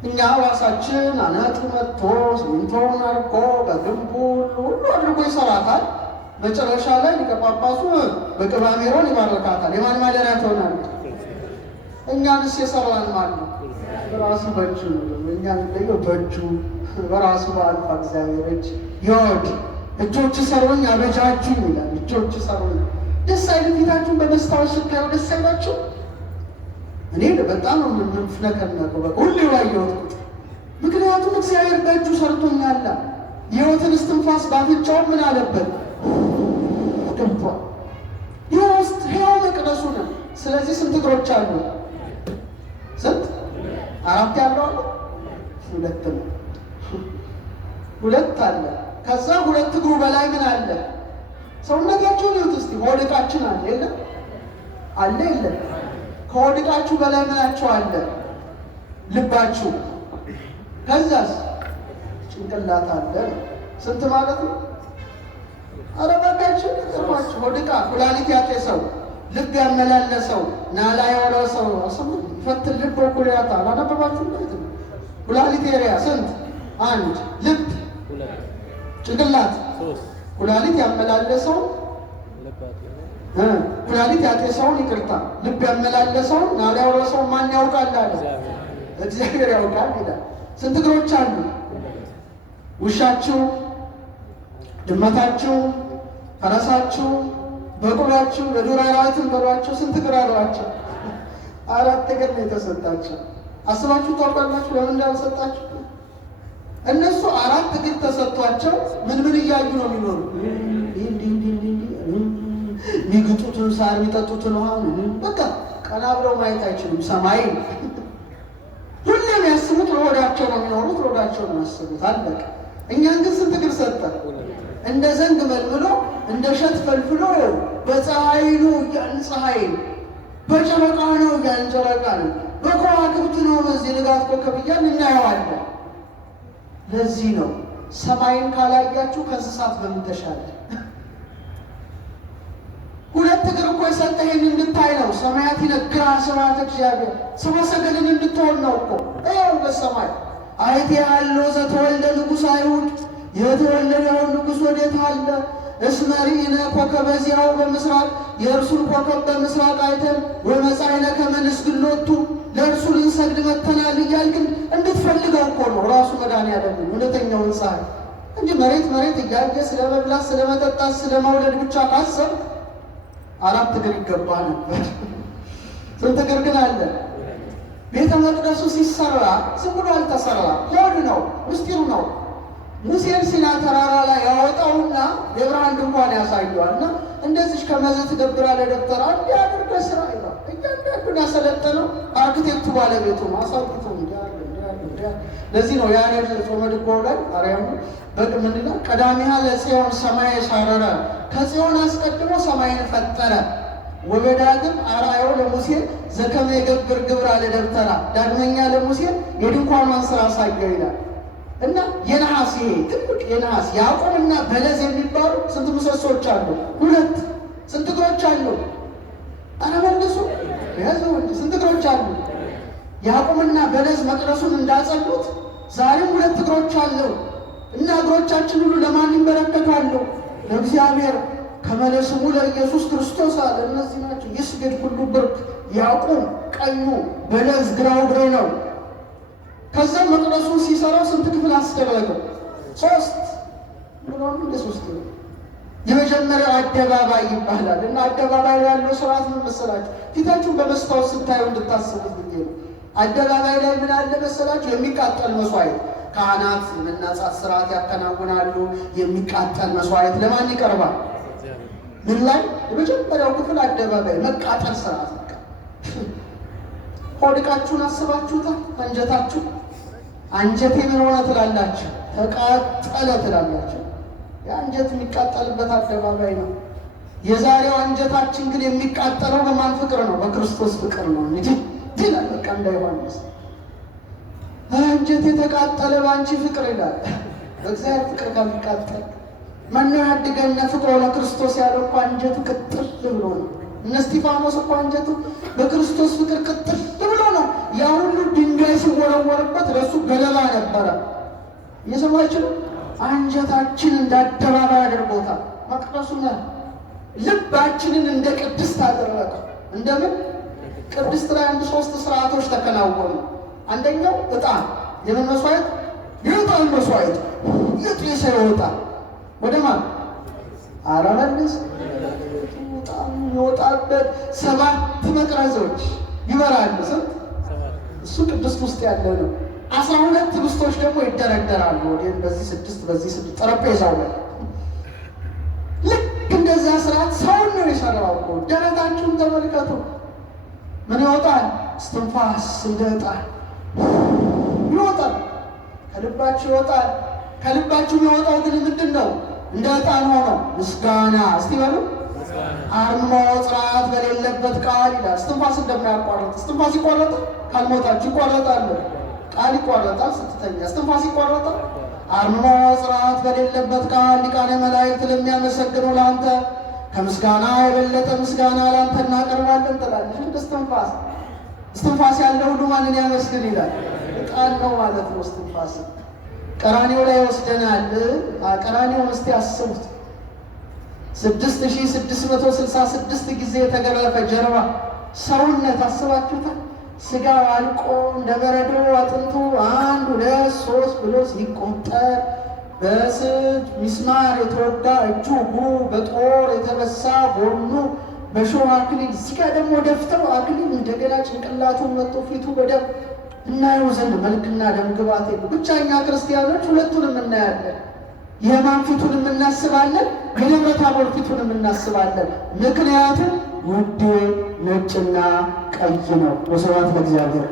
እኛ ራሳችን አናጢ መጥቶ ሲሚንቶውን አድርጎ በግንቡ ሁሉ አድርጎ ይሰራታል። መጨረሻ ላይ ሊቀ ጳጳሱ በቅብዓ ሜሮን ይባረካታል። የማን ማደሪያ ትሆናለች? እኛንስ የሰራን ማን ነው? በራሱ በእጁ ነው። እኛን ለየው በእጁ በራሱ በአልፋ እግዚአብሔር እጅ ይወድ እጆች ሰሩኝ አበጃጁኝ ይላል። እጆች ሰሩኝ። ደስ አይል? ፊታችሁን በመስታወት ስታዩ ደስ አይላችሁ? እኔ በጣም ነው የምንፍነከነከው ሁሉ ያየሁት። ምክንያቱም እግዚአብሔር በእጁ ሰርቶኛል። የሕይወትን እስትንፋስ ባፍንጫው ምን አለበት ገብቷል። ይህ ውስጥ ሕያው መቅደሱ ነው። ስለዚህ ስንት እግሮች አሉ? ስንት? 4 ያለው አለ? 2 ነው። 2 አለ። ከዛ 2 እግሩ በላይ ምን አለ? ሰውነታችሁን ይሁት እስቲ። ሆድ ዕቃችን አለ የለም? አለ የለም? ከሆድ ዕቃችሁ በላይ ምናችሁ አለ? ልባችሁ። ከዛስ ጭንቅላት አለ። ስንት ማለት ነው? ኧረ በቃችሁ ተሰማችሁ። ወድቃ ኩላሊት ያጤሰው ልብ ያመላለሰው ናላ ያወረሰው አሰሙ ፈትል ልብ ወኩላታ አላነበባችሁ ማለት ነው። ኩላሊት ኤሪያ ስንት? አንድ ልብ ጭንቅላት ኩላሊት ያመላለሰው ኩላሊት ያጤሰውን ይቅርታ ልብ ያመላለሰውን ናላ ያወረሰውን ማን ያውቃል አለ? እግዚአብሔር ያውቃል ይላል። ስንት እግሮች አሉ? ውሻችሁ፣ ድመታችሁ፣ ፈረሳችሁ፣ በቅሏችሁ፣ የዱር አራዊትን በሏቸው ስንት እግር አሏቸው? 4 እግር ነው የተሰጣቸው። አስባችሁ ታውቃላችሁ ለምን እንዳልሰጣችሁ? እነሱ 4 እግር ተሰጥቷቸው ምን እያዩ ነው የሚኖሩ? የሚግጡትን ሳር የሚጠጡትን ውሃ በቃ ቀና ብለው ማየት አይችሉም። ሰማይ ሁሌም ያስቡት ለሆዳቸው ነው የሚኖሩት፣ ለሆዳቸው ነው ያስቡት። አለቀ። እኛን ግን ስንት እግር ሰጠ? እንደ ዘንግ መልምሎ እንደ እሸት ፈልፍሎ በፀሐይ ነው እያልን ፀሐይ፣ በጨረቃ ነው እያልን ጨረቃ ነው፣ በከዋክብት ነው በዚህ ንጋት ኮከብ እያልን እናየዋለን። ለዚህ ነው ሰማይን ካላያችሁ ከእንስሳት በምን ተሻለ? 2 እግር እኮ የሰጠ ይሄን እንድታይ ነው። ሰማያት ይነግራ ስብሐተ እግዚአብሔር ስመ ሰገልን እንድትሆን ነው እኮ። ይኸው በሰማይ አይቴ ያለው ዘተወልደ ንጉሥ አይሁድ የተወለደው ንጉሥ ወዴት አለ? እስመ ርኢነ ኮከበ ዚአሁ በምስራቅ የእርሱን ኮከብ በምስራቅ አይተን ወመጻእነ ከመ ንስግድ ሎቱ ለእርሱ ልንሰግድ መጥተናል እያልክን እንድትፈልገው እኮ ነው ራሱ መድኃኒዓለም እውነተኛውን ፀሐይ እንጂ መሬት እያየ ስለ መብላት ስለ መጠጣት ስለ መውለድ ብቻ ካሰብ 4 እግር ይገባ ነበር። ስንት እግር ግን አለ? ቤተ መቅደሱ ሲሰራ ዝም ብሎ አልተሰራ፣ ሆድ ነው፣ ምስጢሩ ነው። ሙሴን ሲና ተራራ ላይ ያወጣውና የብርሃን ድንኳን ያሳየዋል። እና እንደዚህ ከመዘ ትገብራለህ ደብተራ እንዲህ አድርገህ ስራ ይላል። እያንዳንዱን ያሰለጠነው አርክቴክቱ ባለቤቱ ነው። አሳይቶ ለዚህ ነው ያሬድ ጾመ ድጓው ላይ አርያም ምንድን ነው? ቀዳሚሃ ለጽዮን ሰማይ ሳረረ፣ ከጽዮን አስቀድሞ ሰማይን ፈጠረ። ወበዳግም አርአዮ ለሙሴ ዘከመ የገብር ግብር አለ ደብተራ፣ ዳግመኛ ለሙሴ የድንኳኗን ስራ አሳየው ይላል። እና የነሐስ ይሄ ትልቅ የነሐስ ያዕቆብና በለዝ የሚባሉ ስንት ምሰሶች አሉ? 2 ስንት እግሮች አሉ? ኧረ መልሱ ያዘው። ስንት እግሮች አሉ? ያዕቆብና በለዝ መቅደሱን እንዳጸሉት ዛሬም 2 እግሮች አለው። እና እግሮቻችን ሁሉ ለማን ይንበረከካሉ? ለእግዚአብሔር። ከመለስሙ ለኢየሱስ ክርስቶስ አለ። እነዚህ ናቸው። ይስገድ ሁሉ ብርክ፣ ያዕቆብ ቀኙ፣ በለዝ ግራው እግሬ ነው። ከዛም መቅደሱን ሲሰራው ስንት ክፍል አስደረገው? 3 ምንም እንደ 3 ነው። የመጀመሪያው አደባባይ ይባላል። እና አደባባይ ላይ ያለው ስርዓት ምን መሰላችሁ? ፊታችሁን በመስታወት ስታዩ እንድታስቡት ብዬ ነው። አደባባይ ላይ ምን አለ መሰላችሁ? የሚቃጠል መስዋዕት ካህናት የመናጻት ስርዓት ያከናውናሉ። የሚቃጠል መስዋዕት ለማን ይቀርባል? ምን ላይ? የመጀመሪያው ክፍል አደባባይ መቃጠል ስርዓት። ሆድቃችሁን አስባችሁታል? አንጀታችሁ አንጀቴ ምን ሆነ ትላላችሁ? ተቃጠለ ትላላችሁ። የአንጀት የሚቃጠልበት አደባባይ ነው። የዛሬው አንጀታችን ግን የሚቃጠለው በማን ፍቅር ነው? በክርስቶስ ፍቅር ነው እንጂ ይላል። በቃ እንዳይሆንስ አንጀት የተቃጠለ በአንቺ ፍቅር ይላል። በእግዚአብሔር ፍቅር ካልሚቃጠል ማነው ያድገነ ፍቅሮ ለክርስቶስ ያለው እኮ አንጀቱ ቅጥል ብሎ ነው። እነ እስጢፋኖስ እኮ አንጀቱ በክርስቶስ ፍቅር ቅጥል ብሎ ነው። ያ ሁሉ ድንጋይ ሲወረወርበት ለእሱ ገለባ ነበረ። እየሰማችሁ ነው። አንጀታችን እንዳደባባይ አድርጎታል። መቅደሱን ልባችንን እንደ ቅድስት አደረገው። እንደምን ቅድስት ላይ 3 ስርዓቶች ተከናወኑ። አንደኛው ዕጣን፣ የምን መስዋዕት? የዕጣን መስዋዕት። የጤሰ ይወጣል ወደ ማን? አረመልስ ዕጣን ይወጣበት 7 መቅረዞች ይበራሉ። ስንት? እሱ ቅድስት ውስጥ ያለ ነው። 12 ህብስቶች ደግሞ ይደረደራሉ። ወዲህ በዚህ 6 በዚህ 6 ጠረጴዛው ላይ ልክ እንደዛ ስርዓት ሰውን ነው የሰራው እኮ። ደረታችሁን ተመልከቱ። ምን ይወጣል? እስትንፋስ እንደ ዕጣን ይወጣል። ከልባችሁ ይወጣል። ከልባችሁ የሚወጣው ግን ምንድን ነው? እንደ ዕጣን ሆኖ ምስጋና። እስቲ በሉ አርምሞ ጽርዓት በሌለበት ቃል ይላል። እስትንፋስ እንደማያቋርጥ እስትንፋስ ይቋረጣል? ካልሞታችሁ ይቋረጣል። ቃል ይቋረጣል ስትተኛ፣ እስትንፋስ ይቋረጣል። አርምሞ ጽርዓት በሌለበት ቃል ሊቃነ መላእክት ለሚያመሰግኑ ለአንተ ከምስጋና የበለጠ ምስጋና ለአንተ እናቀርባለን ትላለች። እስትንፋስ እስትንፋስ ያለው ሁሉ ማንን ያመስግን ይላል? ቃል ነው ማለት ነው። እስትንፋስ ቀራንዮ ላይ ወስደናል። ቀራንዮን እስቲ አስቡት። 6666 ጊዜ የተገረፈ ጀርባ ሰውነት አስባችሁታል? ስጋው አልቆ እንደ በረዶ አጥንቱ 1 2 3 ብሎ ሲቆጠር በስድ ሚስማር የተወጋ እጁ እግሩ በጦር የተበሳ ጎኑ በሾህ አክሊል እዚጋ ደግሞ ደፍተው አክሊል እንደገና ጭንቅላቱን መጥቶ ፊቱ በደም እናየው ዘንድ መልክና ደም ግባት የለው። ብቻ እኛ ክርስቲያኖች ሁለቱንም እናያለን። የሕማም ፊቱንም እናስባለን፣ የደብረ ታቦር ፊቱንም እናስባለን። ምክንያቱም ውዴ ነጭና ቀይ ነው። ወስብሐት ለእግዚአብሔር።